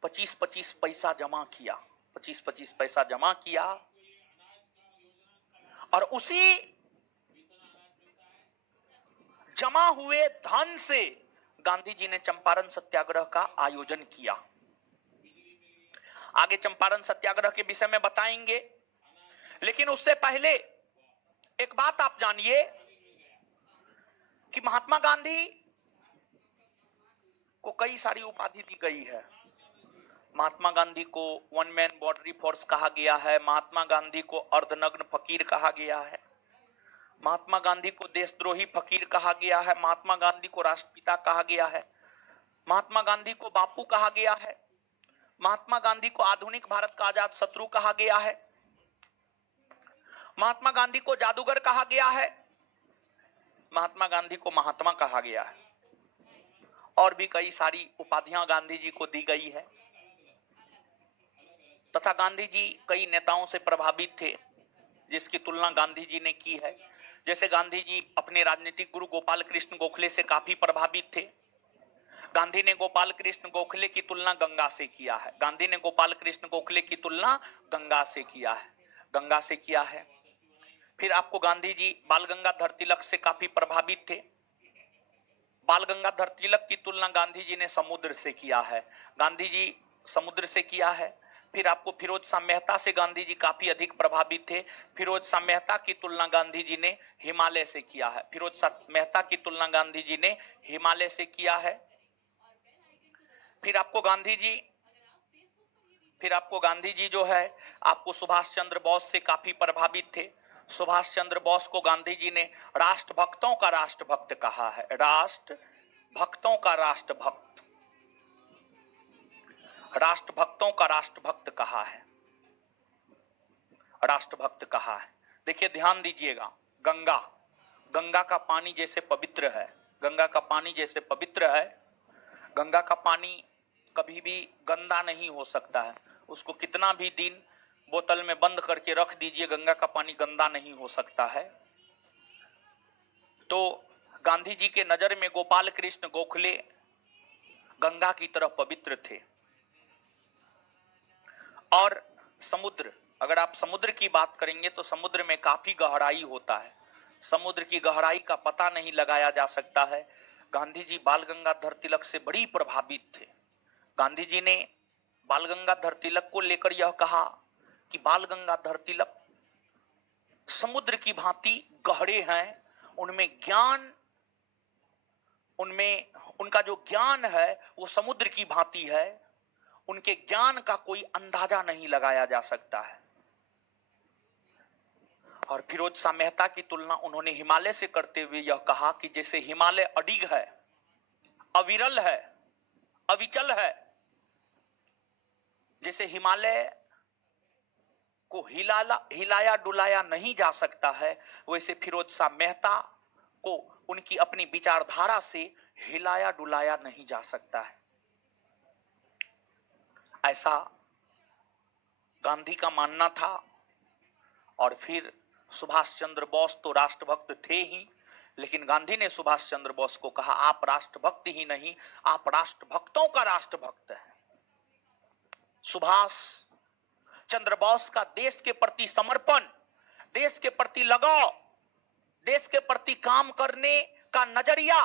25-25 पैसा जमा किया, 25-25 पैसा जमा किया। और उसी जमा हुए धन से गांधी जी ने चंपारण सत्याग्रह का आयोजन किया। आगे चंपारण सत्याग्रह के विषय में बताएंगे, लेकिन उससे पहले एक बात आप जानिए कि महात्मा गांधी को कई सारी उपाधि दी गई है। महात्मा गांधी को वन मैन बॉर्डरी फोर्स कहा गया है, महात्मा गांधी को अर्धनग्न फकीर कहा गया है, महात्मा गांधी को देशद्रोही फकीर कहा गया है, महात्मा गांधी को राष्ट्रपिता कहा गया है, महात्मा गांधी को बापू कहा गया है, महात्मा गांधी को आधुनिक भारत का आजाद शत्रु कहा गया है, महात्मा गांधी को जादूगर कहा गया है, महात्मा गांधी को महात्मा कहा गया है, और भी कई सारी उपाधियां गांधी जी को दी गई है। तथा गांधी जी कई नेताओं से प्रभावित थे, जिसकी तुलना गांधी जी ने की है। जैसे गांधी जी अपने राजनीतिक गुरु गोपाल कृष्ण गोखले से काफी प्रभावित थे। गांधी ने गोपाल कृष्ण गोखले की तुलना गंगा से किया है। गांधी ने गोपाल कृष्ण गोखले की तुलना गंगा से किया है, गंगा से किया है। फिर आपको गांधी जी बाल गंगाधर तिलक से काफी प्रभावित थे। बाल गंगाधर तिलक की तुलना गांधी जी ने समुद्र से किया है, गांधी जी समुद्र से किया है। फिर आपको फिरोज शाह मेहता से गांधी जी काफी अधिक प्रभावित थे। फिरोज शाह मेहता की तुलना गांधी जी ने हिमालय से किया है, फिरोज शाह मेहता की तुलना गांधी जी ने हिमालय से किया है। फिर आपको गांधी जी जो है, आपको सुभाष चंद्र बोस से काफी प्रभावित थे। सुभाष चंद्र बोस को गांधी जी ने राष्ट्रभक्तों का राष्ट्रभक्त कहा है, राष्ट्रभक्तों का राष्ट्रभक्त, राष्ट्रभक्तों का राष्ट्रभक्त कहा है, राष्ट्रभक्त कहा है। देखिए ध्यान दीजिएगा, गंगा, गंगा का पानी जैसे पवित्र है, गंगा का पानी जैसे पवित्र है, गंगा का पानी कभी भी गंदा नहीं हो सकता है। उसको कितना भी दिन बोतल में बंद करके रख दीजिए, गंगा का पानी गंदा नहीं हो सकता है। तो गांधी जी के नजर में गोपाल कृष्ण गोखले गंगा की तरह पवित्र थे। और समुद्र, अगर आप समुद्र की बात करेंगे तो समुद्र में काफी गहराई होता है, समुद्र की गहराई का पता नहीं लगाया जा सकता है। गांधी जी बाल गंगाधर तिलक से बड़ी प्रभावित थे। गांधी जी ने बाल गंगाधर तिलक को लेकर यह कहा कि बाल गंगाधर तिलक समुद्र की भांति गहरे हैं, उनमें ज्ञान, उनमें उनका जो ज्ञान है वो समुद्र की भांति है, उनके ज्ञान का कोई अंदाजा नहीं लगाया जा सकता है। और फिरोज शाह मेहता की तुलना उन्होंने हिमालय से करते हुए यह कहा कि जैसे हिमालय अडिग है, अविरल है, अविचल है, जैसे हिमालय को हिलाया डुलाया नहीं जा सकता है, वैसे फिरोज शाह मेहता को उनकी अपनी विचारधारा से हिलाया डुलाया नहीं जा सकता है। ऐसा गांधी का मानना था। और फिर सुभाष चंद्र बोस तो राष्ट्रभक्त थे ही, लेकिन गांधी ने सुभाष चंद्र बोस को कहा, आप राष्ट्रभक्त ही नहीं, आप राष्ट्रभक्तों का राष्ट्रभक्त हैं। सुभाष चंद्र बोस का देश के प्रति समर्पण, देश के प्रति लगाव, देश के प्रति काम करने का नजरिया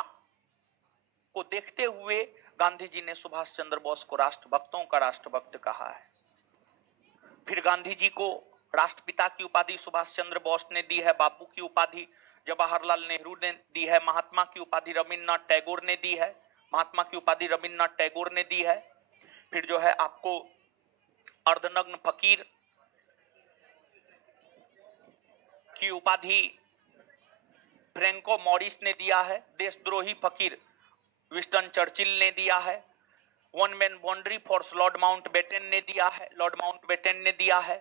को देखते हुए गांधी जी ने सुभाष चंद्र बोस को राष्ट्रभक्तों का राष्ट्रभक्त कहा है। फिर गांधी जी को राष्ट्रपिता की उपाधि सुभाष चंद्र बोस ने दी है, बापू की उपाधि जवाहरलाल नेहरू ने दी है, महात्मा की उपाधि रविन्द्रनाथ टैगोर ने दी है, महात्मा की उपाधि रविन्द्रनाथ टैगोर ने दी है। फिर जो है आपको अर्धनग्न फकीर की उपाधि फ्रैंको मॉरिस ने दिया है, देशद्रोही फकीर विंस्टन चर्चिल ने दिया है, one man boundary force Lord Mountbatten ने दिया है, लॉर्ड माउंटबेटन ने दिया है,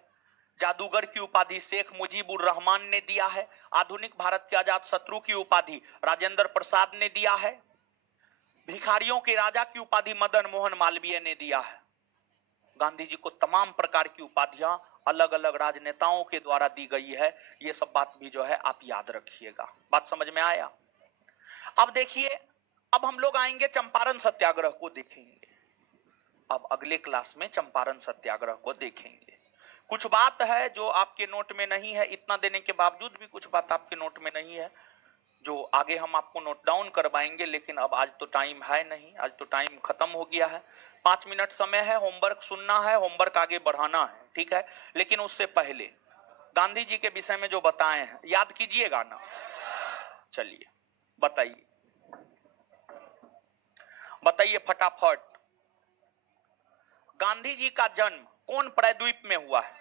जादूगर की उपाधि शेख मुजीबुर रहमान ने दिया है, आधुनिक भारत के अजात शत्रु की उपाधि राजेंद्र प्रसाद ने दिया है, भिखारियों के राजा की उपाधि मदन मोहन मालवीय ने दिया है। गांधी जी को तमाम प्रकार की उपाधियां अलग अलग राजनेताओं के द्वारा दी गई है। ये सब बात भी जो है आप याद रखिएगा। बात समझ में आया? अब देखिए, अब हम लोग आएंगे चंपारण सत्याग्रह को देखेंगे। अब अगले क्लास में चंपारण सत्याग्रह को देखेंगे। कुछ बात है जो आपके नोट में नहीं है, इतना देने के बावजूद भी कुछ बात आपके नोट में नहीं है, जो आगे हम आपको नोट डाउन करवाएंगे। लेकिन अब आज तो टाइम है नहीं, आज तो टाइम खत्म हो गया है। 5 मिनट समय है, होमवर्क सुनना है, होमवर्क आगे बढ़ाना है, ठीक है। लेकिन उससे पहले गांधी जी के विषय में जो बताए हैं याद कीजिएगा ना। चलिए बताइए, बताइए फटाफट, गांधी जी का जन्म कौन प्रायद्वीप में हुआ है?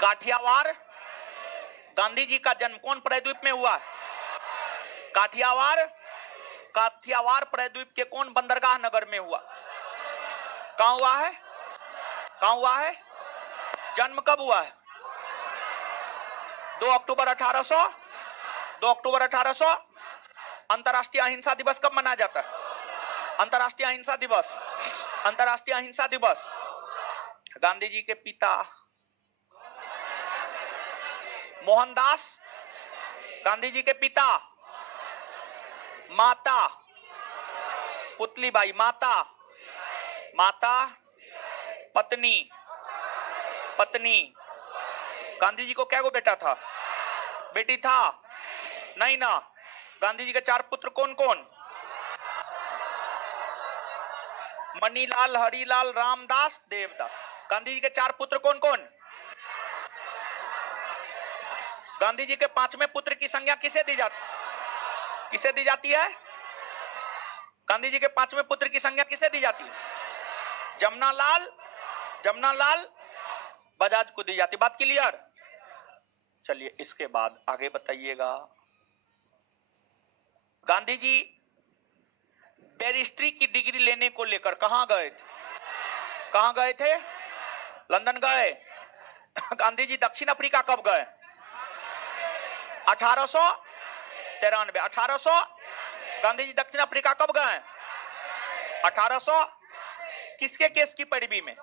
काठियावाड़। गांधी जी का जन्म कौन प्रायद्वीप में हुआ है? काठियावाड़। काठियावाड़ प्रायद्वीप के कौन बंदरगाह नगर में हुआ? कहां हुआ है? कहां हुआ है? जन्म कब हुआ है? 2 अक्टूबर 1800। 2 अक्टूबर 1800। अंतर्राष्ट्रीय अहिंसा दिवस कब मनाया जाता है? अंतर्राष्ट्रीय अहिंसा दिवस। अंतर्राष्ट्रीय अहिंसा दिवस। गांधी जी के पिता मोहनदास। गांधी जी के पिता माता पुतलीबाई। माता, माता, पत्नी, पत्नी। गांधी जी को क्या गो बेटा था? बेटी था? नहीं ना। गांधी जी के 4 पुत्र कौन कौन? मणिलाल, हरिलाल, रामदास, देवदास। गांधी जी के 4 पुत्र कौन कौन? गांधी जी के 5वें पुत्र की संज्ञा किसे दी जाती? किसे दी जाती है? गांधी जी के 5वें पुत्र की संज्ञा किसे दी जाती है? जमनालाल, जमनालाल बजाज को दी जाती। बात क्लियर? चलिए इसके बाद आगे बताइएगा। गांधी जी बैरिस्ट्री की डिग्री लेने को लेकर कहां गए थे? कहां गए थे? लंदन गए। गांधी जी दक्षिण अफ्रीका कब गए? 1893। 1800। गांधी जी दक्षिण अफ्रीका कब गए? 1800। किसके केस की पैरवी में?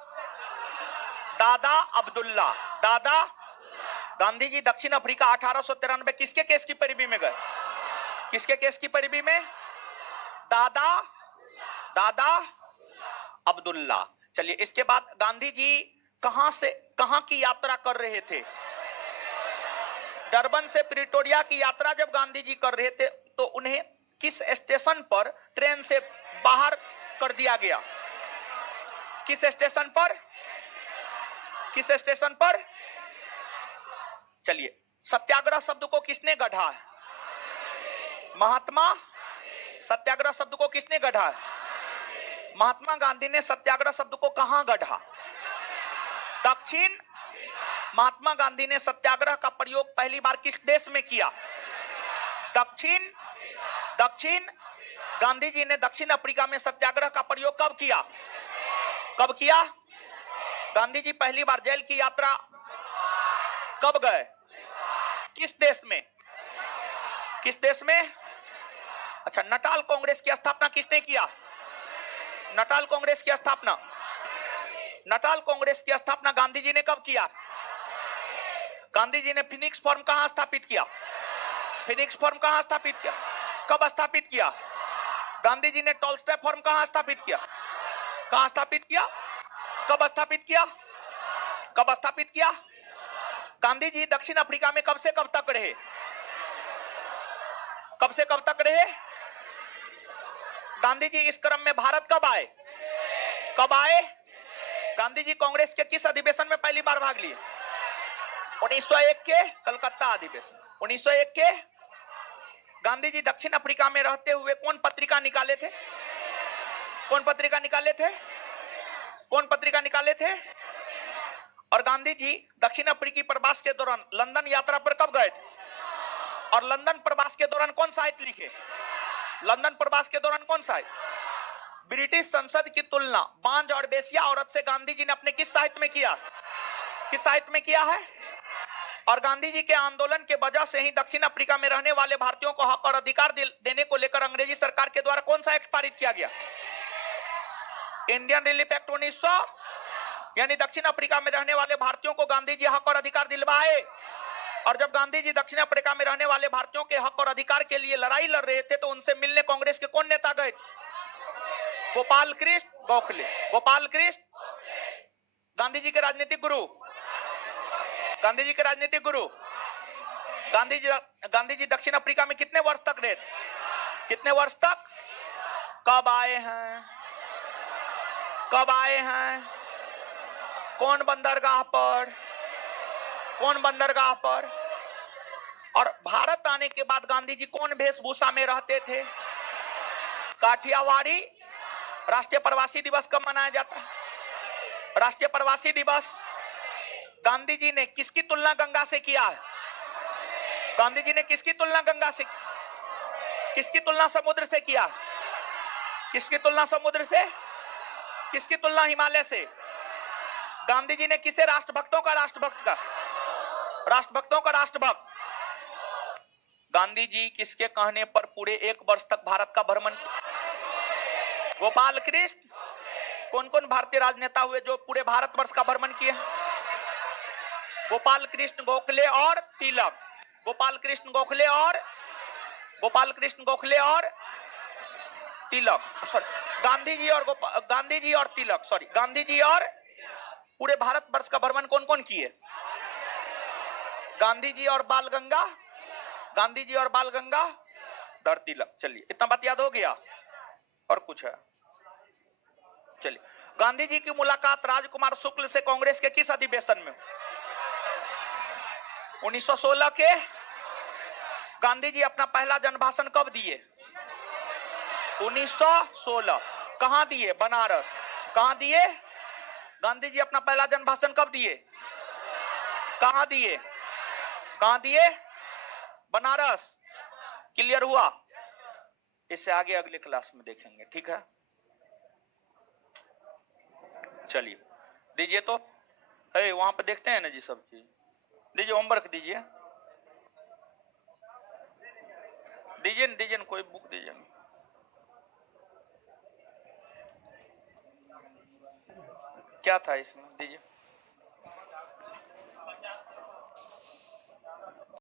दादा अब्दुल्ला। दादा। गांधी जी दक्षिण अफ्रीका 1893 किसके केस की पैरवी में गए? किसके केस की पैरवी में? दादा, दादा अब्दुल्ला। चलिए इसके बाद गांधी जी कहां की यात्रा कर रहे थे? डरबन से प्रिटोरिया की यात्रा जब गांधी जी कर रहे थे तो उन्हें किस स्टेशन पर ट्रेन से बाहर कर दिया गया? किस स्टेशन पर? किस स्टेशन पर? चलिए, सत्याग्रह शब्द को किसने गढ़ा है? महात्मा। सत्याग्रह शब्द को किसने गढ़ा है? महात्मा गांधी ने सत्याग्रह शब्द को कहां गढ़ा? दक्षिण। महात्मा गांधी ने सत्याग्रह का प्रयोग पहली बार किस देश में किया? दक्षिण। दक्षिण। गांधी जी ने दक्षिण अफ्रीका में सत्याग्रह का प्रयोग कब किया? कब किया? गांधी जी पहली बार जेल की यात्रा कब गए? किस देश में? किस देश में? अच्छा, नटाल कांग्रेस की स्थापना किसने किया? नटाल कांग्रेस की स्थापना। नटाल कांग्रेस की स्थापना गांधी जी ने कब किया? गांधी जी ने फिनिक्स फॉर्म कहां स्थापित किया? फिनिक्स फॉर्म कहां स्थापित किया? कब स्थापित किया? गांधी जी ने टॉलस्टॉय फॉर्म कहां स्थापित किया? कहां स्थापित किया? कब स्थापित किया? कब स्थापित किया? गांधी जी दक्षिण अफ्रीका में कब से कब तक रहे? कब से कब तक रहे? गांधी जी इस क्रम में भारत कब आए? कब आए? गांधी जी कांग्रेस के किस अधिवेशन में पहली बार भाग लिए? 1901 के कलकत्ता अधिवेशन। 1901 के। गांधी जी दक्षिण अफ्रीका में रहते हुए कौन पत्रिका निकाले थे? कौन पत्रिका निकाले थे? कौन पत्रिका निकाले थे? और गांधी जी दक्षिण अफ्रीकी प्रवास के दौरान लंदन यात्रा पर कब गए थे? और लंदन प्रवास के दौरान कौन साहित्य लिखे? लंदन प्रवास के दौरान कौन साहित्य? ब्रिटिश संसद की तुलना बांझ और बेसिया औरत से गांधी जी ने अपने किस साहित्य में किया? किस साहित्य में किया है? और गांधी जी के आंदोलन के वजह से ही दक्षिण अफ्रीका में रहने वाले भारतीयों को हक और अधिकार देने को लेकर अंग्रेजी सरकार के द्वारा कौन सा एक्ट पारित किया गया? Indian relief act 1900। यानी दक्षिण अफ्रीका में रहने वाले भारतीयों को गांधी जी हक और अधिकार दिलवाए। और जब गांधी जी दक्षिण अफ्रीका में रहने वाले भारतीयों के हक और अधिकार के लिए लड़ाई लड़ रहे थे तो उनसे मिलने कांग्रेस के कौन नेता गए थे? गोपाल कृष्ण गोखले। गोपाल कृष्ण गांधी जी के राजनीतिक गुरु। गांधी जी के राजनीतिक गुरु। गांधी जी दक्षिण अफ्रीका में कितने वर्ष तक रहे? कितने वर्ष तक? कब आए हैं? कब आए हैं? कौन बंदरगाह पर? कौन बंदरगाह पर? और भारत आने के बाद गांधी जी कौन वेशभूषा में रहते थे? काठियावाड़ी। राष्ट्रीय प्रवासी दिवस कब मनाया जाता है? राष्ट्रीय प्रवासी दिवस। गांधी जी ने किसकी तुलना गंगा से किया है? गांधी जी ने किसकी तुलना गंगा से? किसकी तुलना समुद्र से किया? किसकी तुलना समुद्र से? किसकी तुलना हिमालय से? गांधी जी ने किसे राष्ट्रभक्तों का राष्ट्रभक्त का? राष्ट्रभक्तों का राष्ट्रभक्त। गांधी जी किसके कहने पर पूरे 1 वर्ष तक भारत का भ्रमण किया? गोपाल कृष्ण। कौन कौन भारतीय राजनेता हुए जो पूरे भारतवर्ष का भ्रमण किए? गोपाल कृष्ण गोखले और तिलक। गोपाल कृष्ण गोखले और तिलक। सॉरी, गांधी जी और तिलक। सॉरी, गांधी जी और पूरे भारतवर्ष का भ्रमण कौन कौन किए? गांधी जी और बाल गंगाधर तिलक। चलिए, इतना बात याद हो गया? और कुछ है? चलिए, गांधी जी की मुलाकात राजकुमार शुक्ल से कांग्रेस के किस अधिवेशन में? 1916 के। गांधी जी अपना पहला जनभाषण कब दिए? 1916। कहां दिए? बनारस। कहां दिए? गांधी जी अपना पहला जनभाषण कब दिए? कहां दिए? कहां दिए? बनारस। क्लियर हुआ? इससे आगे अगले क्लास में देखेंगे, ठीक है? चलिए, दीजिए तो। वहां पे देखते हैं ना जी सब चीज। दीजिए, होमवर्क दीजिए। दीजिए न, कोई बुक दीजिए। क्या था इसमें? दीजिए।